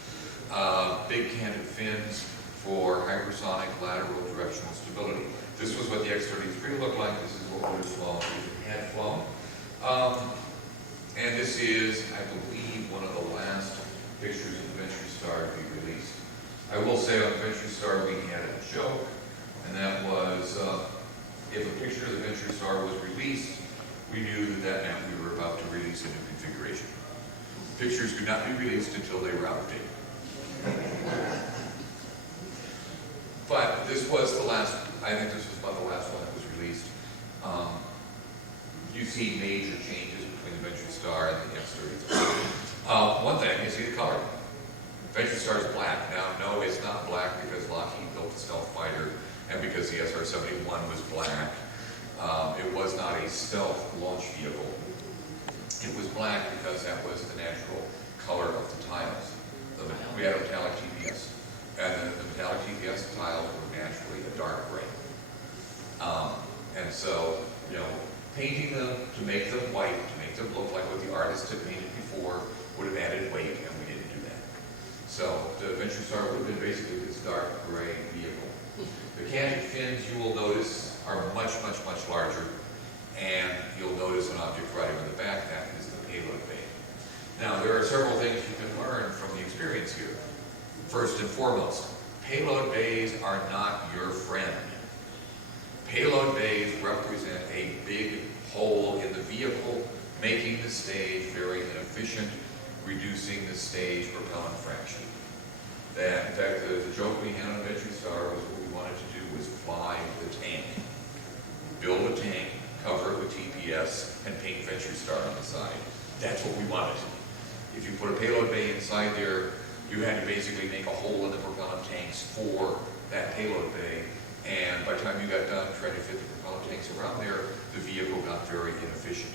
Big canted fins for hypersonic lateral directional stability. This was what the X-33 looked like. This is what would have flown if it had flown. And this is, I believe, one of the last pictures of the Venture Star to be released. I will say on the Venture Star we had a joke, and that was if a picture of the Venture Star was released, we knew that meant we were about to release a new configuration. Pictures could not be released until they were out of date. But this was the last, I think this was about the last one that was released. You see major changes between the Venture Star and the X-33. One thing, you see the color. Venture Star is black. Now, no, it's not black because Lockheed built the stealth fighter and because the SR-71 was black. It was not a stealth launch vehicle. It was black because that was the natural color of the tiles. We had a metallic TPS, and the metallic TPS tiles were naturally a dark gray. And so, painting them to make them white, to make them look like what the artist had painted before, would have added weight, and we didn't do that. So the Venture Star would have been basically this dark gray vehicle. The canted fins, you will notice, are much, much, much larger, and you'll notice an object right on the back. That is the payload bay. Now, there are several things you can learn from the experience here. First and foremost, payload bays are not your friend. Payload bays represent a big hole in the vehicle, making the stage very inefficient, reducing the stage propellant fraction. In fact, the joke we had on Venture Star was what we wanted to do was fly the tank. Build a tank, cover it with TPS, and paint Venture Star on the side. That's what we wanted. If you put a payload bay inside there, you had to basically make a hole in the propellant tanks for that payload bay, and by the time you got done trying to fit the propellant tanks around there, the vehicle got very inefficient.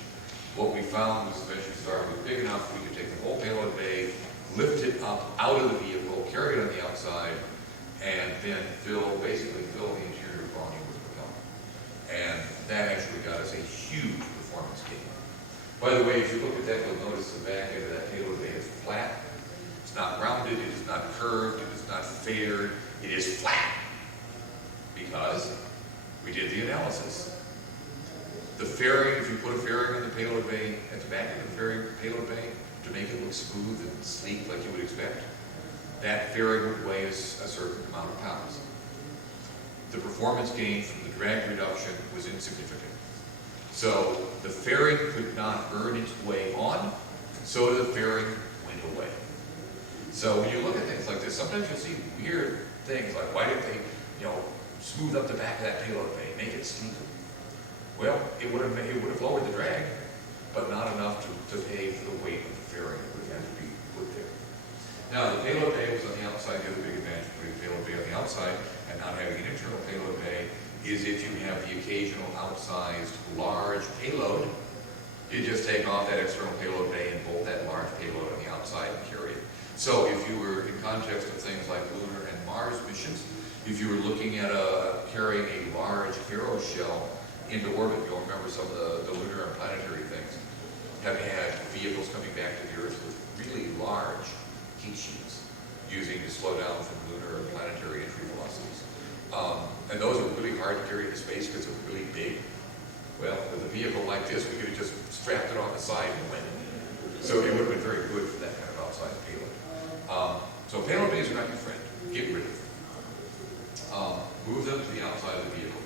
What we found was eventually started with big enough, we could take the whole payload bay, lift it up out of the vehicle, carry it on the outside, and then basically fill the interior volume with propellant. And that actually got us a huge performance gain. By the way, if you look at that, you'll notice the back end of that payload bay is flat. It's not rounded, it is not curved, it is not fared, it is flat. Because we did the analysis. The fairing, if you put a fairing on the payload bay, at the back of the payload bay, to make it look smooth and sleek like you would expect, that fairing would weigh a certain amount of pounds. The performance gain from the drag reduction was insignificant. So the fairing could not earn its way on, so the fairing went away. So when you look at things like this, sometimes you'll see weird things like, why didn't they, smooth up the back of that payload bay, make it sleeker? Well, it would have lowered the drag, but not enough to pay for the weight of the fairing that would have to be put there. Now, the payload bay was on the outside. The other big advantage of putting the payload bay on the outside and not having an internal payload bay is if you have the occasional outsized large payload, you just take off that external payload bay and bolt that large payload on the outside and carry it. So if you were in context of things like lunar and Mars missions, if you were looking at carrying a large aeroshell into orbit, you'll remember some of the lunar and planetary things have had vehicles coming back to the Earth with really large heat shields using to slow down from lunar and planetary entry velocities. And those are really hard to carry into space because they're really big. Well, with a vehicle like this, we could have just strapped it on the side and went. So it would have been very good for that kind of outside payload. So payload bays are not your friend. Get rid of them. Move them to the outside of the vehicle.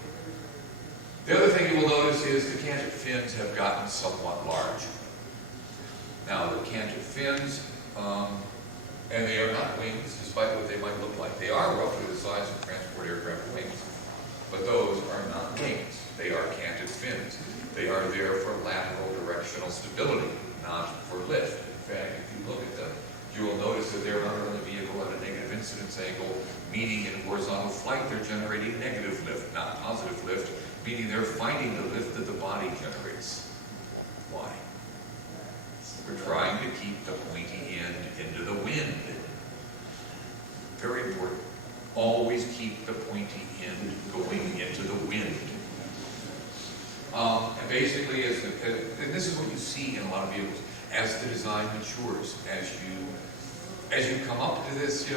The other thing you will notice is the canted fins have gotten somewhat large. Now, the canted fins, and they are not wings, despite what they might look like. They are roughly the size of transport aircraft wings, but those are not wings. They are canted fins. They are there for lateral directional stability, not for lift. In fact, if you look at them, you will notice that they're mounted on the vehicle at a negative incidence angle, meaning in horizontal flight they're generating negative lift, not positive lift, meaning they're fighting the lift that the body generates. Why? We're trying to keep the pointy end into the wind. Very important. Always keep the pointy end going into the wind. And basically, and this is what you see in a lot of vehicles, as the design matures, as you come up to this,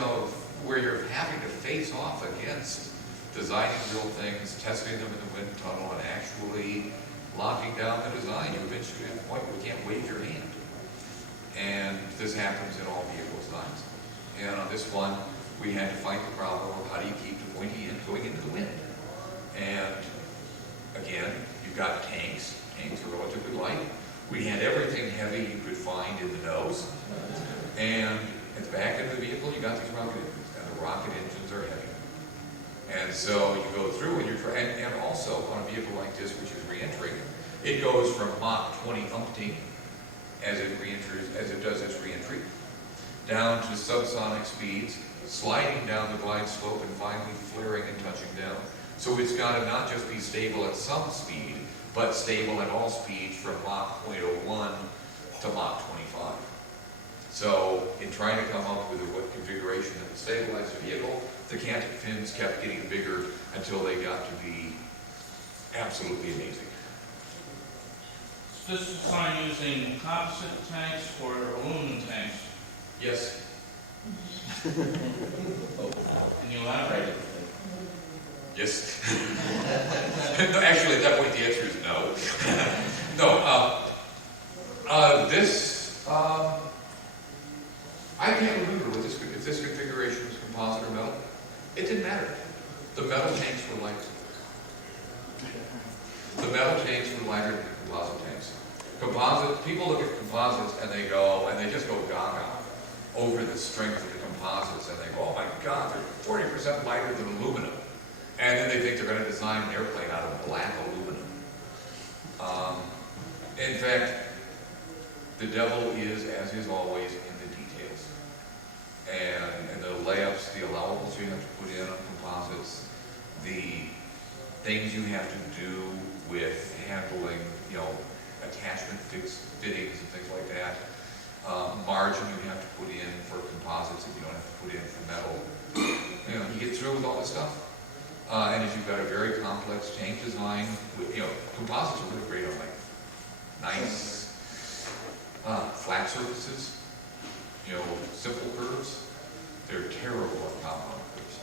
where you're having to face off against designing real things, testing them in the wind tunnel, and actually locking down the design, you eventually get to the point where you can't wave your hand. And this happens in all vehicle designs. And on this one, we had to fight the problem of how do you keep the pointy end going into the wind. And again, you've got tanks. Tanks are relatively light. We had everything heavy you could find in the nose. And at the back end of the vehicle, you got these rocket engines. And the rocket engines are heavy. And so you go through and and also on a vehicle like this, which is re-entering, it goes from Mach 20 umpteen as it does its re-entry, down to subsonic speeds, sliding down the glide slope and finally flaring and touching down. So it's got to not just be stable at some speed, but stable at all speeds from Mach 0.01 to Mach 25. So in trying to come up with what configuration that would stabilize the vehicle, the canted fins kept getting bigger until they got to be absolutely amazing. This is fine using composite tanks or aluminum tanks. Yes. Can you elaborate? Yes. No, actually, at that point, the answer is no. No. I can't remember if this configuration was composite or metal. It didn't matter. The metal tanks were lighter. The metal tanks were lighter than the composite tanks. People look at composites and they just go gaga over the strength of the composites, and they go, oh my God, they're 40% lighter than aluminum. And then they think they're going to design an airplane out of black aluminum. In fact, the devil is, as is always, in the details. And the layups, the allowables you have to put in on composites, the things you have to do with handling, you know, attachment fittings and things like that. Margin you have to put in for composites that you don't have to put in for metal. You know, you get through with all this stuff. And if you've got a very complex tank design, you know, composites are really great on like nice flat surfaces, you know, simple curves. They're terrible on compound curves.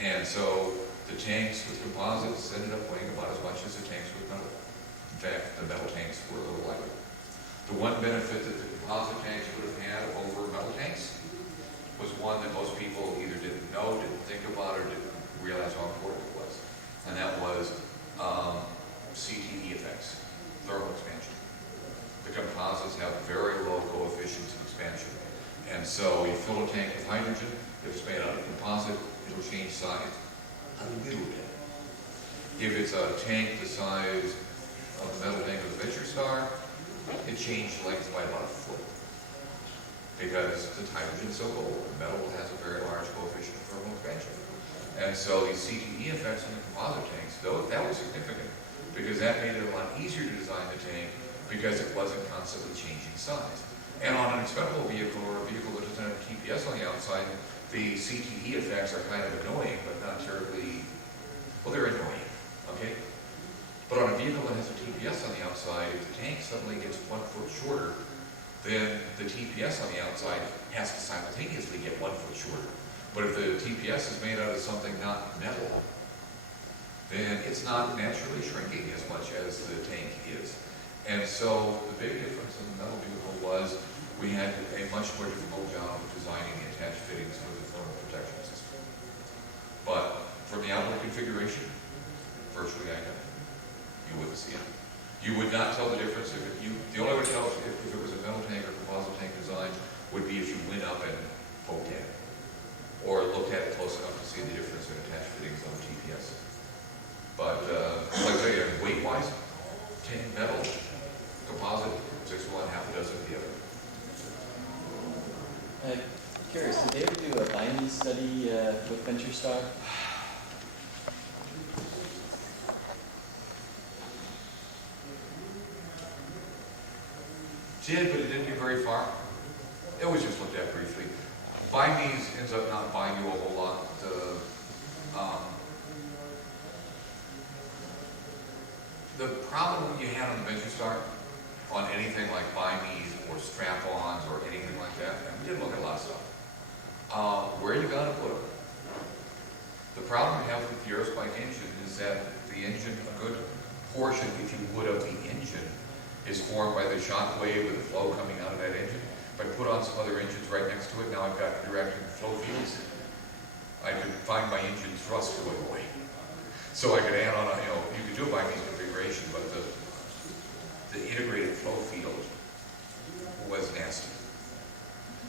And so the tanks with composites ended up weighing about as much as the tanks with metal. In fact, the metal tanks were a little lighter. The one benefit that the composite tanks would have had over metal tanks was one that most people either didn't know, didn't think about, or didn't realize how important it was. And that was CTE effects, thermal expansion. The composites have very low coefficients of expansion. And so you fill a tank with hydrogen, if it's made out of composite, it'll change size a little bit. If it's a tank the size of the metal tank of the Venture Star, it changed length by about a foot. Because the hydrogen is so cold, metal has a very large coefficient of thermal expansion. And so these CTE effects in the composite tanks, though, that was significant, because that made it a lot easier to design the tank because it wasn't constantly changing size. And on an expendable vehicle or a vehicle that doesn't have TPS on the outside, the CTE effects are kind of annoying, but not terribly, well, they're annoying, okay? But on a vehicle that has a TPS on the outside, if the tank suddenly gets 1 foot shorter, then the TPS on the outside has to simultaneously get 1 foot shorter. But if the TPS is made out of something not metal, then it's not naturally shrinking as much as the tank is. And so the big difference in the metal vehicle was we had a much more difficult job of designing the attached fittings for the thermal protection system. But from the outlet configuration, virtually identical. You wouldn't see it. You would not tell the difference if the only way to tell if it was a metal tank or composite tank design would be if you went up and poked at it, or looked at it close enough to see the difference in attached fittings on TPS. But like I say, weight-wise, tank metal, composite, 6 to 1, half a dozen of the other. Curious, did they ever do a binding study with Venture Star? Did, but it didn't get very far. It was just looked at briefly. Bindings ends up not buying you a whole lot. The problem you had on the Venture Star, on anything like bindings or strap-ons or anything like that, and we did look at a lot of stuff. Where you got to put them? The problem you have with the aerospike engine is that the engine, a good portion, if you would, of the engine is formed by the shock wave with the flow coming out of that engine. If I put on some other engines right next to it, now I've got direct flow fields. I could find my engine thrust going away. So I could add on, you could do it by means configuration, but the integrated flow field was nasty.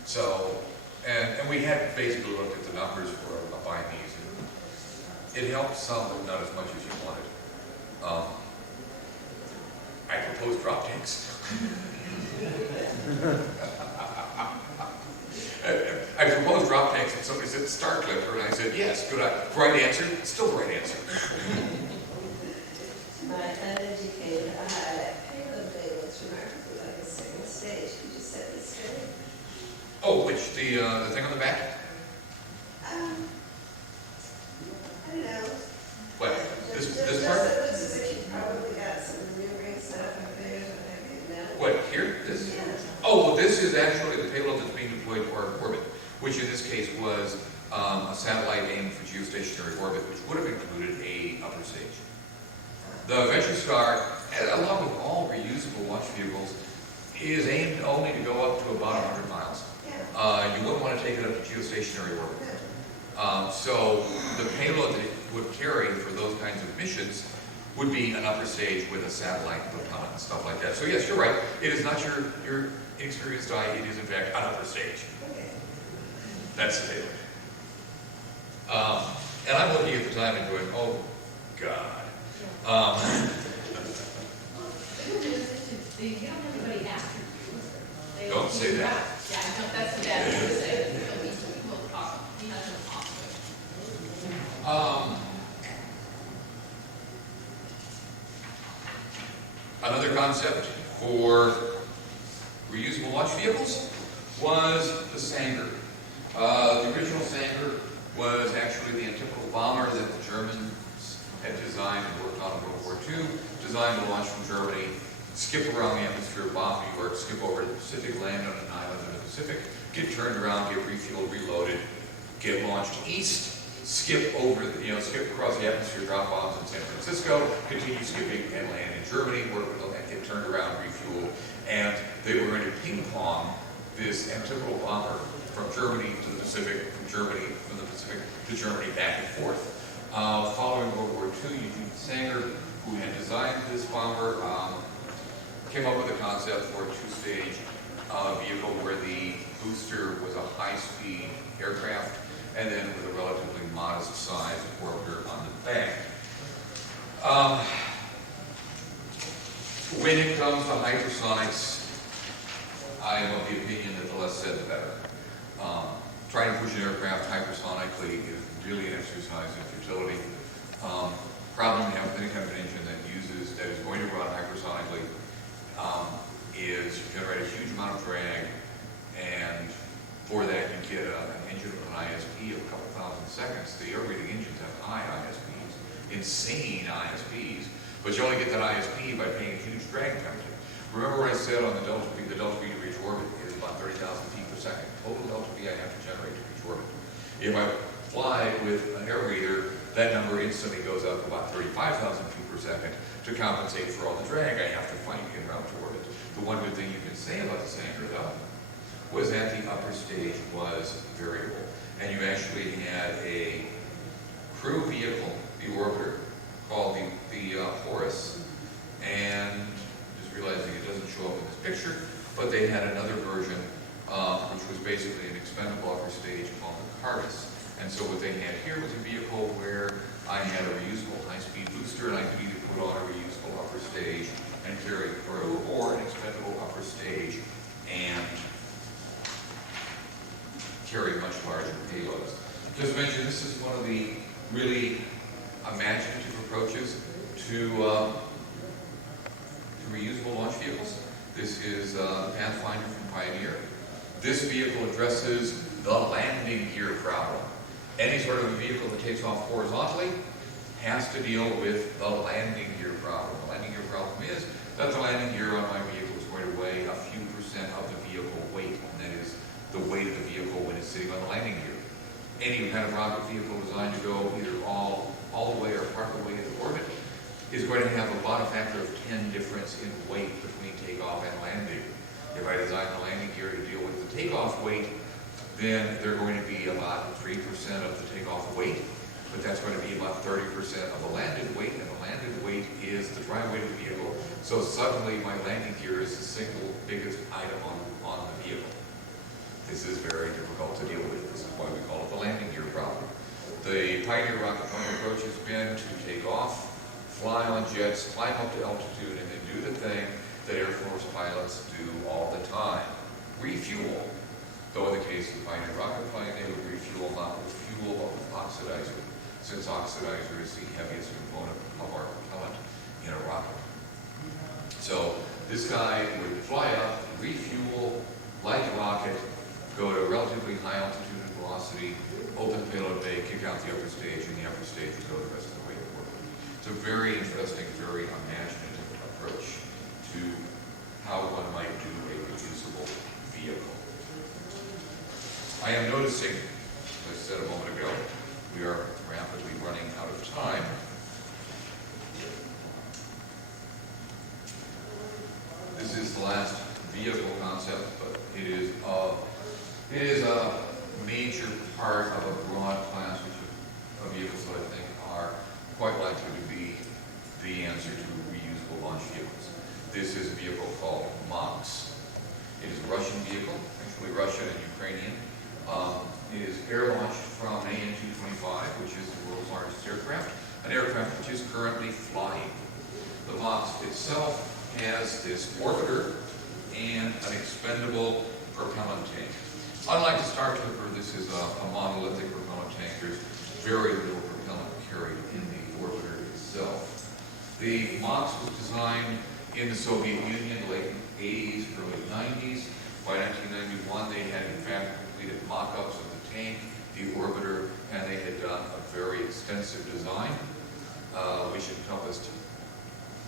So, and we had basically looked at the numbers for a bimees. It helped some, but not as much as you wanted. I proposed drop tanks. I proposed drop tanks, and somebody said star clipper, and I said yes. Good, right answer. Still the right answer. My uneducated eye, payload day looks remarkably like a single stage. Could you set this straight? Oh, which the thing on the back? I don't know. What? This part? It looks as if you probably got some maneuvering stuff up there, so maybe metal. What, here? This? Yeah. Oh, well, this is actually the payload that's being deployed to our orbit, which in this case was a satellite aimed for geostationary orbit, which would have included a upper stage. The Venture Star, along with all reusable launch vehicles, is aimed only to go up to about 100 miles. Yeah. You wouldn't want to take it up to geostationary orbit. So the payload that it would carry for those kinds of missions would be an upper stage with a satellite put on it and stuff like that. So yes, you're right. It is not your inexperienced eye. It is in fact an upper stage. Okay. That's the payload. And I'm looking at the time and going, oh God. You don't have anybody ask say that. Yeah, no, that's the bad thing to say. But we will talk, we have to talk to Another concept for reusable launch vehicles was the Sanger. The original Sanger was actually the Untitled bomber that the Germans had designed and worked on in World War II, designed to launch from Germany, skip around the atmosphere, bomb New York, skip over the Pacific, land on an island in the Pacific, get turned around, get refueled, reloaded, get launched east, skip over, skip across the atmosphere, drop bombs in San Francisco, continue skipping and land in Germany, where it will get turned around, refueled, and they were going to ping pong this antipodal bomber from Germany to the Pacific, from the Pacific to Germany, back and forth. Following World War II, Eugene Sanger, who had designed this bomber, came up with a concept for a two-stage vehicle where the booster was a high-speed aircraft, and then with a relatively modest size orbiter on the back. When it comes to hypersonics, I am of the opinion that the less said the better. Trying to push an aircraft hypersonically is really an exercise in futility. Problem you have with any kind of an engine that is going to run hypersonically is you generate a huge amount of drag, and for that you get an engine with an ISP of a couple thousand seconds. The air-breathing engines have high ISPs, insane ISPs, but you only get that ISP by paying a huge drag penalty. Remember what I said on the delta V to reach orbit is about 30,000 feet per second. Total delta V I have to generate to reach orbit. If I fly with an air breather, that number instantly goes up about 35,000 feet per second to compensate for all the drag I have to fight en route to orbit. The one good thing you can say about the Sanger, though, was that the upper stage was variable. And you actually had a crew vehicle, the orbiter, called the Horus, and just realizing it doesn't show up in this picture, but they had another version, which was basically an expendable upper stage called the Cardus. And so what they had here was a vehicle where I had a reusable high-speed booster, and I could either put on a reusable upper stage and carry it through, or an expendable upper stage and carry much larger payloads. Just mention, this is one of the really imaginative approaches to reusable launch vehicles. This is the Pathfinder from Pioneer. This vehicle addresses the landing gear problem. Any sort of a vehicle that takes off horizontally has to deal with the landing gear problem. The landing gear problem is that the landing gear on my vehicle is going to weigh a few percent of the vehicle weight, and that is the weight of the vehicle when it's sitting on the landing gear. Any kind of rocket vehicle designed to go either all the way or part of the way into orbit is going to have about a factor of 10 difference in weight between takeoff and landing. If I design the landing gear to deal with the takeoff weight, then they're going to be about 3% of the takeoff weight, but that's going to be about 30% of the landed weight, and the landed weight is the dry weight of the vehicle. So suddenly my landing gear is the single biggest item on the vehicle. This is very difficult to deal with. This is why we call it the landing gear problem. The Pioneer rocket motor approach has been to take off, fly on jets, climb up to altitude, and then do the thing that Air Force pilots do all the time: refuel. Though in the case of the Pioneer rocket flight, they would refuel not with fuel, but with oxidizer, since oxidizer is the heaviest component of our propellant in a rocket. So this guy would fly up, refuel, like a rocket, go to a relatively high altitude and velocity, open the payload bay, kick out the upper stage, and the upper stage would go the rest of the way to orbit. It's a very interesting, very imaginative approach to how one might do a reusable vehicle. I am noticing, as I said a moment ago, we are rapidly running out of time. This is the last vehicle concept, but it is a major part of a broad class of vehicles that I think are quite likely to be the answer to reusable launch vehicles. This is a vehicle called MOX. It is a Russian vehicle, actually Russian and Ukrainian. It is air-launched from an AN-225, which is the world's largest aircraft, an aircraft which is currently flying. The MOX itself has this orbiter and an expendable propellant tank. Unlike the Star Trooper, this is a monolithic propellant tank. There's very little propellant carried in the orbiter itself. The MOX was designed in the Soviet Union, late 80s, early 90s. By 1991, they had in fact completed mock-ups of the tank, the orbiter, and they had done a very extensive design, which encompassed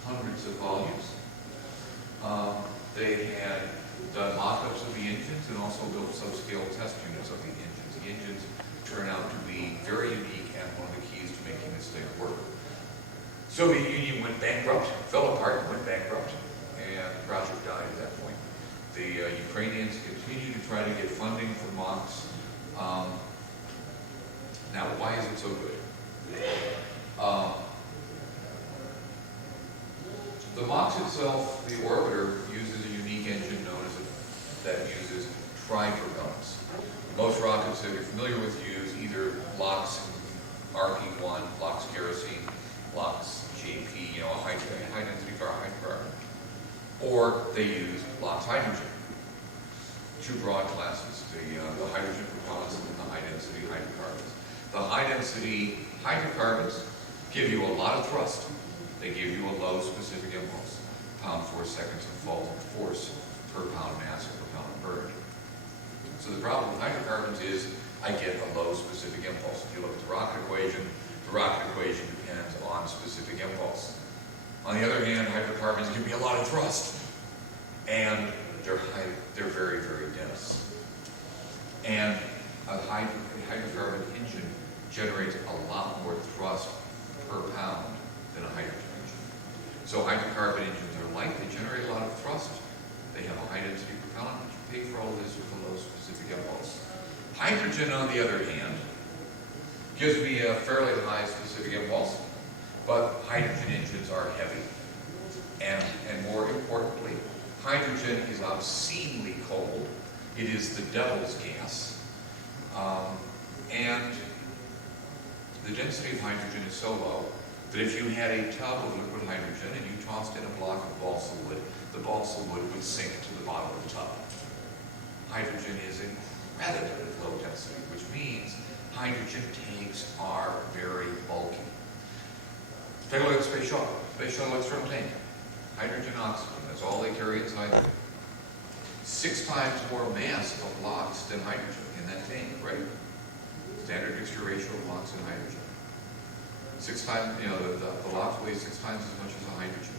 hundreds of volumes. They had done mock-ups of the engines and also built subscale test units of the engines. The engines turn out to be very unique and one of the keys to making this thing work. Soviet Union went bankrupt, fell apart, went bankrupt, and the project died at that point. The Ukrainians continue to try to get funding for MOX. Now, why is it so good? The MOX itself, the orbiter, uses a unique engine known as that uses tri-propellants. Most rockets that you're familiar with use either LOX RP1, LOX kerosene, LOX JP, you know, a high-density hydrocarbon, or they use LOX hydrogen. Two broad classes, the hydrogen propellants and the high-density hydrocarbons. The high-density hydrocarbons give you a lot of thrust. They give you a low specific impulse, pound-force-seconds of force per pound mass of propellant burned. So the problem with hydrocarbons is I get a low specific impulse. If you look at the rocket equation depends on specific impulse. On the other hand, hydrocarbons give me a lot of thrust, and they're very, very dense. And a hydrocarbon engine generates a lot more thrust per pound than a hydrogen engine. So hydrocarbon engines are light, they generate a lot of thrust, they have a high density propellant, but you pay for all this with a low specific impulse. Hydrogen, on the other hand, gives me a fairly high specific impulse, but hydrogen engines are heavy. And more importantly, hydrogen is obscenely cold. It is the devil's gas. And the density of hydrogen is so low that if you had a tub of liquid hydrogen and you tossed in a block of balsa wood, the balsa wood would sink to the bottom of the tub. Hydrogen is incredibly low density, which means hydrogen tanks are very bulky. Take a look at the Space Shuttle. Space Shuttle external tank. Hydrogen, oxygen, that's all they carry inside there. 6 times more mass of LOX than hydrogen in that tank, right? Standard mixture ratio of LOX and hydrogen. 6 times, you know, the LOX weighs 6 times as much as the hydrogen.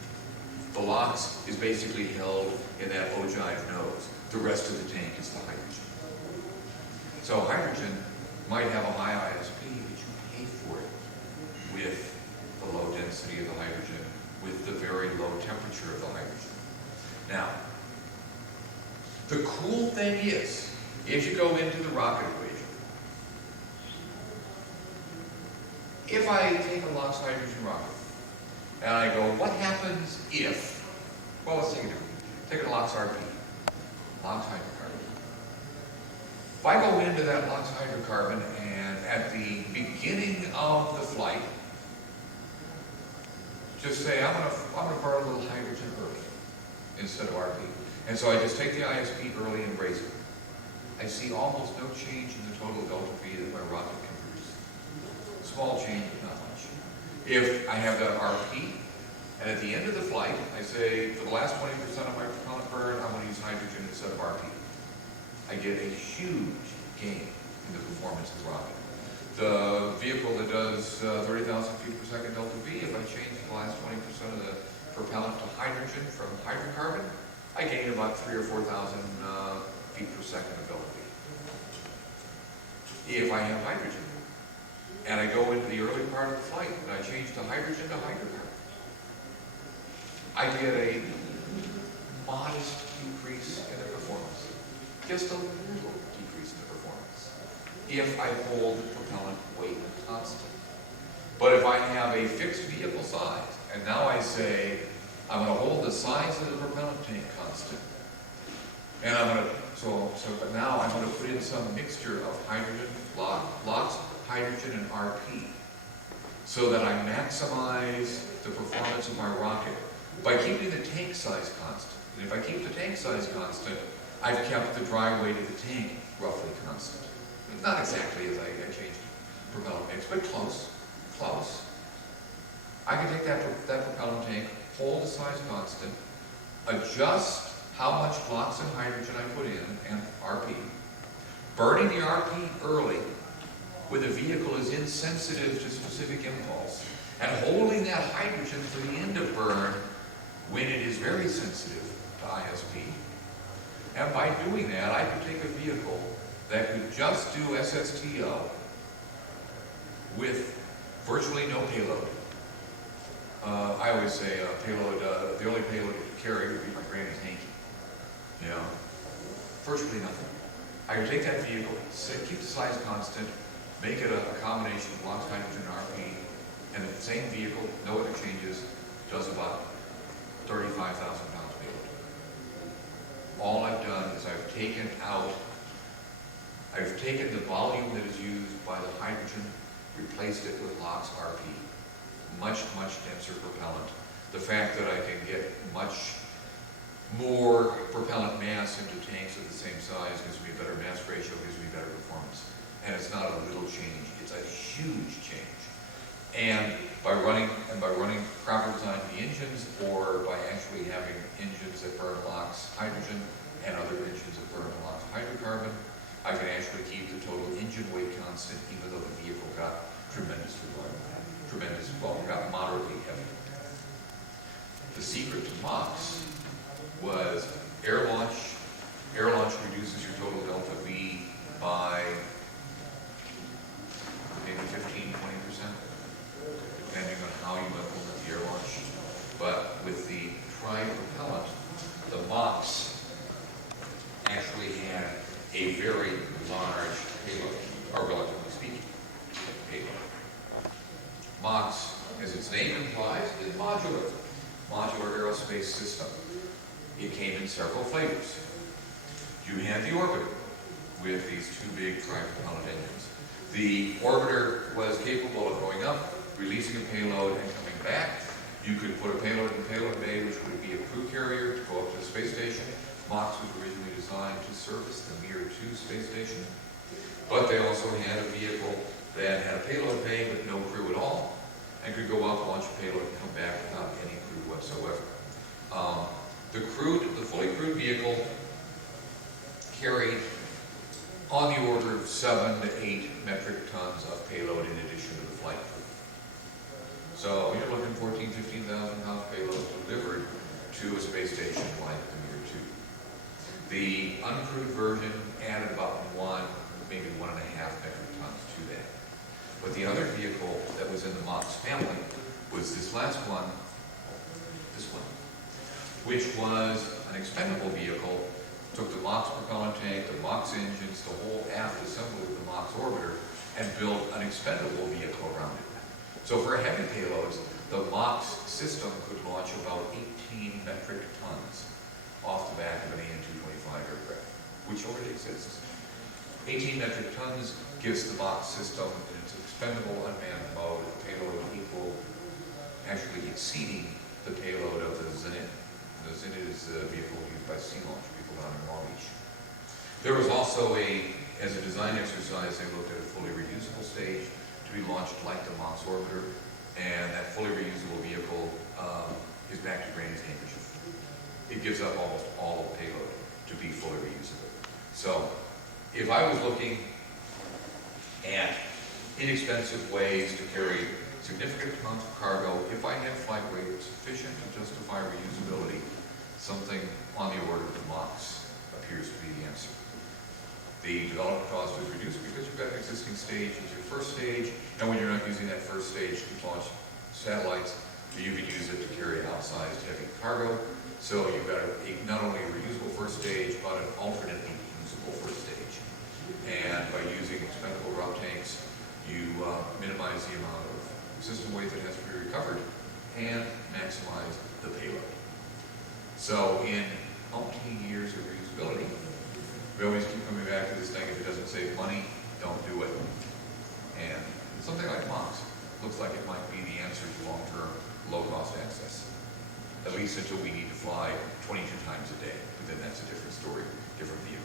The LOX is basically held in that ogive nose. The rest of the tank is the hydrogen. So hydrogen might have a high ISP, but you pay for it with the low density of the hydrogen, with the very low temperature of the hydrogen. Now, the cool thing is, if you go into the rocket equation, if I take a LOX hydrogen rocket, and I go, what happens if, well, let's take it different. Take a LOX RP, LOX hydrocarbon. If I go into that LOX hydrocarbon and at the beginning of the flight, just say, I'm gonna burn a little hydrogen early instead of RP. And so I just take the ISP early and raise it. I see almost no change in the total delta V that my rocket can produce. Small change, but not much. If I have that RP, and at the end of the flight, I say, for the last 20% of my propellant burn, I'm going to use hydrogen instead of RP. I get a huge gain in the performance of the rocket. The vehicle that does 30,000 feet per second delta V, if I change the last 20% of the propellant to hydrogen from hydrocarbon, I gain about 3,000 or 4,000 feet per second of delta V. If I have hydrogen, and I go into the early part of the flight, and I change the hydrogen to hydrocarbon, I get a modest decrease in the performance. Just a little decrease in the performance. If I hold the propellant weight constant. But if I have a fixed vehicle size, and now I say, I'm going to hold the size of the propellant tank constant, and I'm going to, but now I'm going to put in some mixture of hydrogen, LOX, hydrogen, and RP, so that I maximize the performance of my rocket by keeping the tank size constant. And if I keep the tank size constant, I've kept the dry weight of the tank roughly constant. Not exactly as I changed propellant mix, but close, close. I can take that propellant tank, hold the size constant, adjust how much floxen hydrogen I put in and RP. Burning the RP early when the vehicle is insensitive to specific impulse, and holding that hydrogen for the end of burn when it is very sensitive to ISP. And by doing that, I could take a vehicle that could just do SSTO with virtually no payload. I always say payload, the only payload it could carry would be my granny's hanky. You know, virtually nothing. I could take that vehicle, keep the size constant, make it a combination of LOX, hydrogen, and RP, and the same vehicle, no other changes, does about 35,000 pounds payload. All I've done is I've taken the volume that is used by the hydrogen, replaced it with LOX RP. Much, much denser propellant. The fact that I can get much more propellant mass into tanks of the same size gives me a better mass ratio, gives me better performance. And it's not a little change, it's a huge change. And by running proper design of the engines, or by actually having engines that burn LOX hydrogen and other engines that burn LOX hydrocarbon, I can actually keep the total engine weight constant even though the vehicle got got moderately heavy. The secret to MOX was air launch. Air launch reduces your total delta V by maybe 15–20%, depending on how you implement the air launch. But with the tri-propellant, the MOX actually had a very large payload, or relatively speaking, payload. MOX, as its name implies, is modular aerospace system. It came in several flavors. You had the orbiter with these two big tri-propellant engines. The orbiter was capable of going up, releasing a payload, and coming back. You could put a payload in payload bay, which would be a crew carrier to go up to the space station. MOX was originally designed to service the Mir 2 space station, but they also had a vehicle that had a payload bay with no crew at all, and could go up, launch a payload, and come back without any crew whatsoever. The fully crewed vehicle carried on the order of 7 to 8 metric tons of payload in addition to the flight crew. So you're looking 14,000 to 15,000 pounds payload delivered to a space station like the Mir 2. The uncrewed version added about 1, maybe 1.5 metric tons to that. But the other vehicle that was in the MOX family was this last one, which was an expendable vehicle. Took the MOX propellant tank, the MOX engines, the whole aft assembly of the MOX orbiter, and built an expendable vehicle around it. So for heavy payloads, the MOX system could launch about 18 metric tons off the back of an AN-225 aircraft, which already exists. 18 metric tons gives the MOX system in its expendable unmanned mode a payload equal, actually exceeding the payload of the Zenit. The Zenit is a vehicle used by sea launch people down in Long Beach. There was also as a design exercise, they looked at a fully reusable stage to be launched like the MOX orbiter, and that fully reusable vehicle is back to Granny's handkerchief. It gives up almost all of the payload to be fully reusable. So, if I was looking at inexpensive ways to carry significant amounts of cargo, if I had flight weight sufficient to justify reusability, something on the order of the MOX appears to be the answer. The development cost is reduced because you've got an existing stage as your first stage, and when you're not using that first stage to launch satellites, you can use it to carry outsized heavy cargo. So you've got not only a reusable first stage, but an alternately usable first stage. And by using expendable route tanks, you minimize the amount of system weight that has to be recovered and maximize the payload. So in umpteen years of reusability, we always keep coming back to this thing: if it doesn't save money, don't do it. And something like MOX looks like it might be the answer to long-term, low-cost access. At least until we need to fly 22 times a day, but then that's a different story. different view.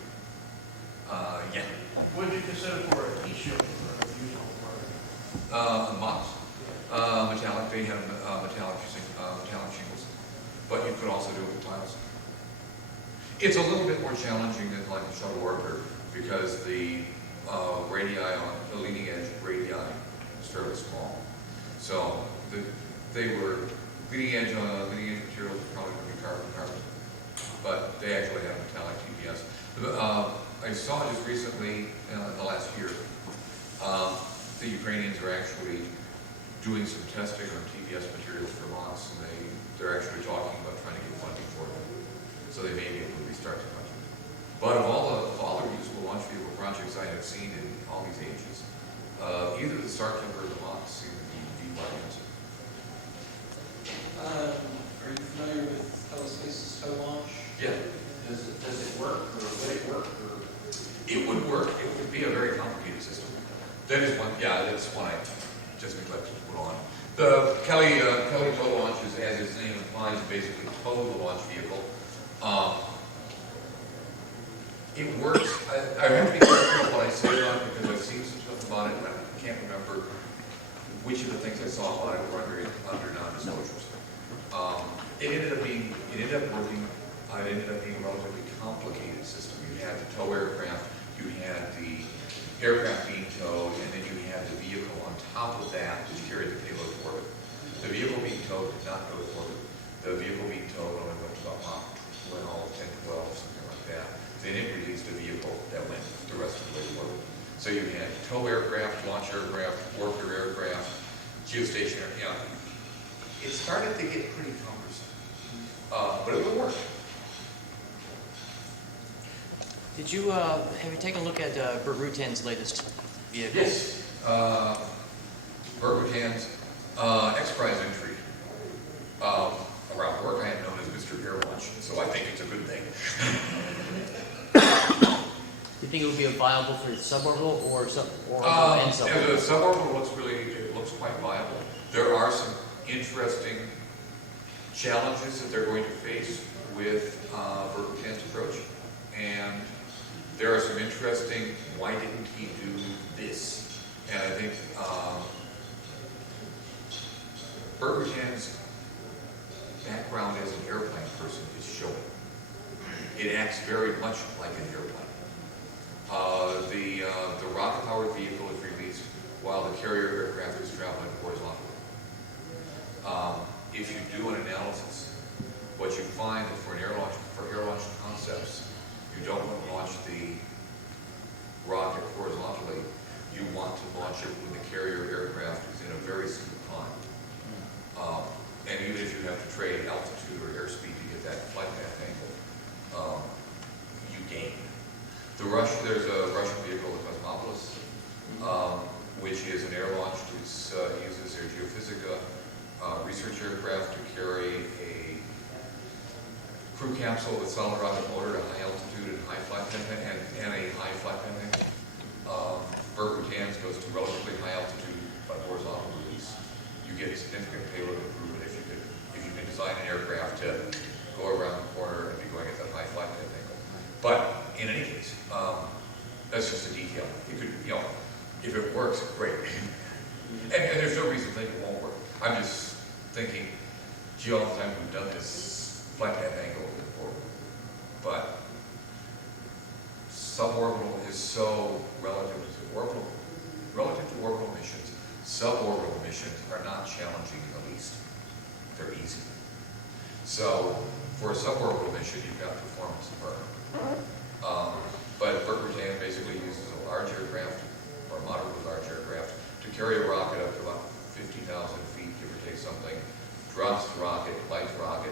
Yeah. What would you consider for a T-shirt or a reusable product? Mods. Metallic, they have metallic shingles. But you could also do it with tiles. It's a little bit more challenging than like a shuttle orbiter because the radii on the leading edge radii is fairly small. So they were leading edge materials are probably going to be carbon, but they actually have metallic TPS. I saw just recently in the last year, the Ukrainians are actually doing some testing on TPS materials for mods, and they're actually talking about trying to get funding for them, so they may be able to restart the project. But of all the reusable launch vehicle projects I have seen in all these ages, either the Starkiller or the mods seem to be quite answer. Are you familiar with Telespace's tow launch? Yeah. Does it work, or would it work, or? It would work. It would be a very complicated system. That is one. Yeah, that's one I just neglected to put on. The Kelly tow launch is, as its name implies, basically tow the launch vehicle. It works. I have to be careful what I say about it because I've seen some stuff about it, and I can't remember which of the things I saw about it were under non-disclosures. It ended up working. It ended up being a relatively complicated system. You had the tow aircraft, you had the aircraft being towed, and then you had the vehicle on top of that which carried the payload to orbit. The vehicle being towed did not go to orbit. The vehicle being towed only went to about Mach 12, 10, 12, something like that. Then it released a vehicle that went the rest of the way to orbit. So you had tow aircraft, launch aircraft, orbiter aircraft, geostationary. You know, it started to get pretty cumbersome, but it would work. Did you, have you taken a look at Burt Rutan's latest vehicle? Yes. Burt Rutan's X-Prize entry around work I am known as Mr. Air Launch, so I think it's a good thing. Do you think it would be viable for suborbital or And suborbital? the suborbital looks quite viable. There are some interesting challenges that they're going to face with Burt Rutan's approach, and there are some interesting, why didn't he do this? And I think Burt Rutan's background as an airplane person is showing. It acts very much like an airplane. The rocket-powered vehicle is released while the carrier aircraft is traveling horizontally. If you do an analysis, what you find that for air launch concepts, you don't want to launch the rocket horizontally. You want to launch it when the carrier aircraft is in a very steep climb. And even if you have to trade altitude or airspeed to get that flight path angle, you gain. There's a Russian vehicle, the Cosmopolis, which is an air launch that uses their geophysica research aircraft to carry a crew capsule with solid rocket motor at high altitude and high flight path and a high flight path angle. Burt Rutan's goes to relatively high altitude but horizontal release. You get significant payload improvement if you can design an aircraft to go around the corner and be going at that high flight path angle. But in any case, that's just a detail. It could, if it works, great. and there's no reason to think it won't work. I'm just thinking, gee, all the time we've done this flight path angle before. But suborbital is so relative to orbital missions. Suborbital missions are not challenging in the least. They're easy. So for a suborbital mission, you've got performance and burn. But Burt Rutan basically uses a large aircraft, or moderately large aircraft, to carry a rocket up to about 50,000 feet, give or take something, drops the rocket, lights the rocket,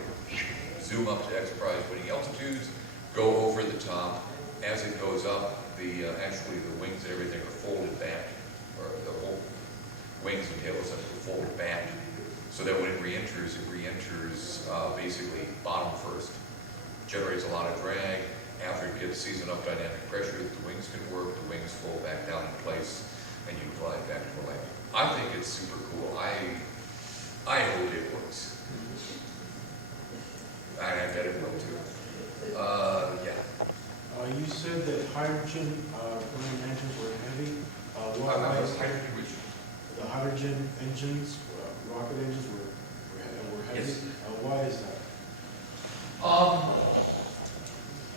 zoom up to X-Prize winning altitudes, go over the top. As it goes up, actually the wings and everything are folded back, or the whole wings and tail are folded back, so that when it re-enters basically bottom first. Generates a lot of drag. After it sees enough dynamic pressure that the wings can work, the wings fold back down in place, and you glide back to the landing. I think it's super cool. I hope it works. I bet it will too. Yeah. You engines, rocket engines were heavy. Yes. Why is that?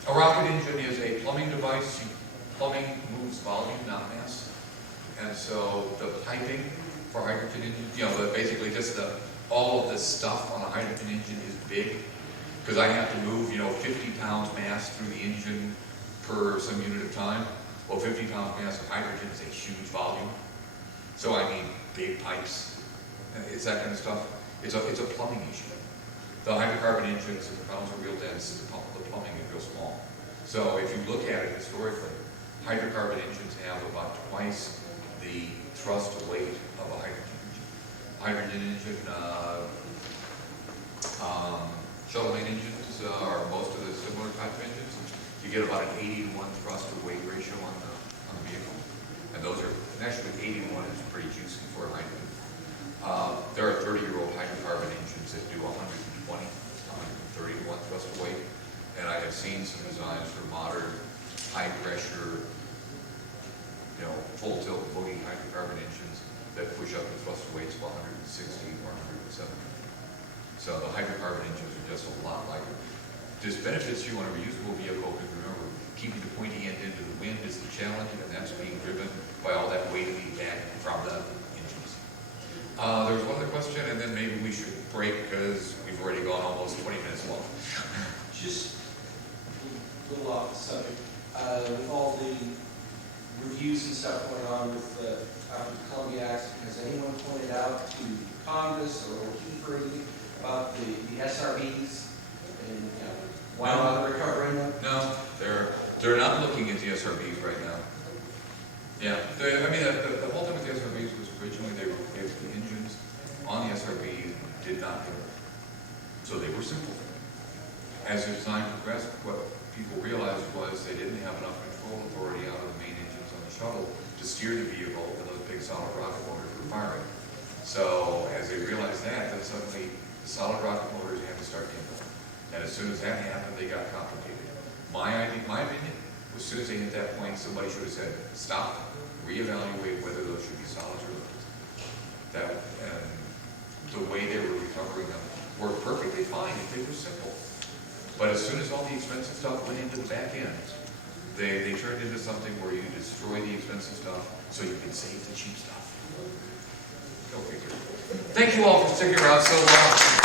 A rocket engine is a plumbing device. Plumbing moves volume, not mass. And so the piping for hydrogen engines, basically just all of the stuff on a hydrogen engine is big. Because I have to move, 50 pounds mass through the engine per some unit of time. Well, 50 pounds mass of hydrogen is a huge volume. So I need big pipes. It's that kind of stuff. It's a plumbing issue. The hydrocarbon engines, the propellants are real dense, the plumbing is real small. So if you look at it historically, hydrocarbon engines have about twice the thrust to weight of a hydrogen engine. Hydrogen engine, shuttle main engines are most of the similar type of engines. You get about an 80 to 1 thrust to weight ratio on the vehicle. And those are, actually 80 to 1 is pretty juicy for a hydrogen. There are 30-year-old hydrocarbon engines that do 120, 130 to 1 thrust to weight. And I have seen some designs for modern, high pressure, full tilt floating hydrocarbon engines that push up the thrust weights of 160 or 170. So the hydrocarbon engines are just a lot lighter. This benefits you on a reusable vehicle because remember, keeping the pointy end into the wind is the challenge, and that's being driven by all that weight feedback from the engines. There was one other question, and then maybe we should break because we've already gone almost 20 minutes long. Just a little off the subject, with all the reviews and stuff going on with the Columbia accident, has anyone pointed out to Congress or Kiefer about the SRBs and why not recovering them? No, they're not looking at the SRBs right now. Yeah, the whole thing with the SRBs was originally the engines on the SRB did not work. So they were simple. As the design progressed, what people realized was they didn't have enough control authority out of the main engines on the shuttle to steer the vehicle when those big solid rocket motors were firing. So as they realized that, then suddenly the solid rocket motors had to start kindling. And as soon as that happened, they got complicated. My opinion, as soon as they hit that point, somebody should have said, stop, reevaluate whether those should be solids or liquids. And the way they were recovering them worked perfectly fine if they were simple. But as soon as all the expensive stuff went into the back end, they turned into something where you destroy the expensive stuff so you can save the cheap stuff. Go figure. Thank you all for sticking around so long.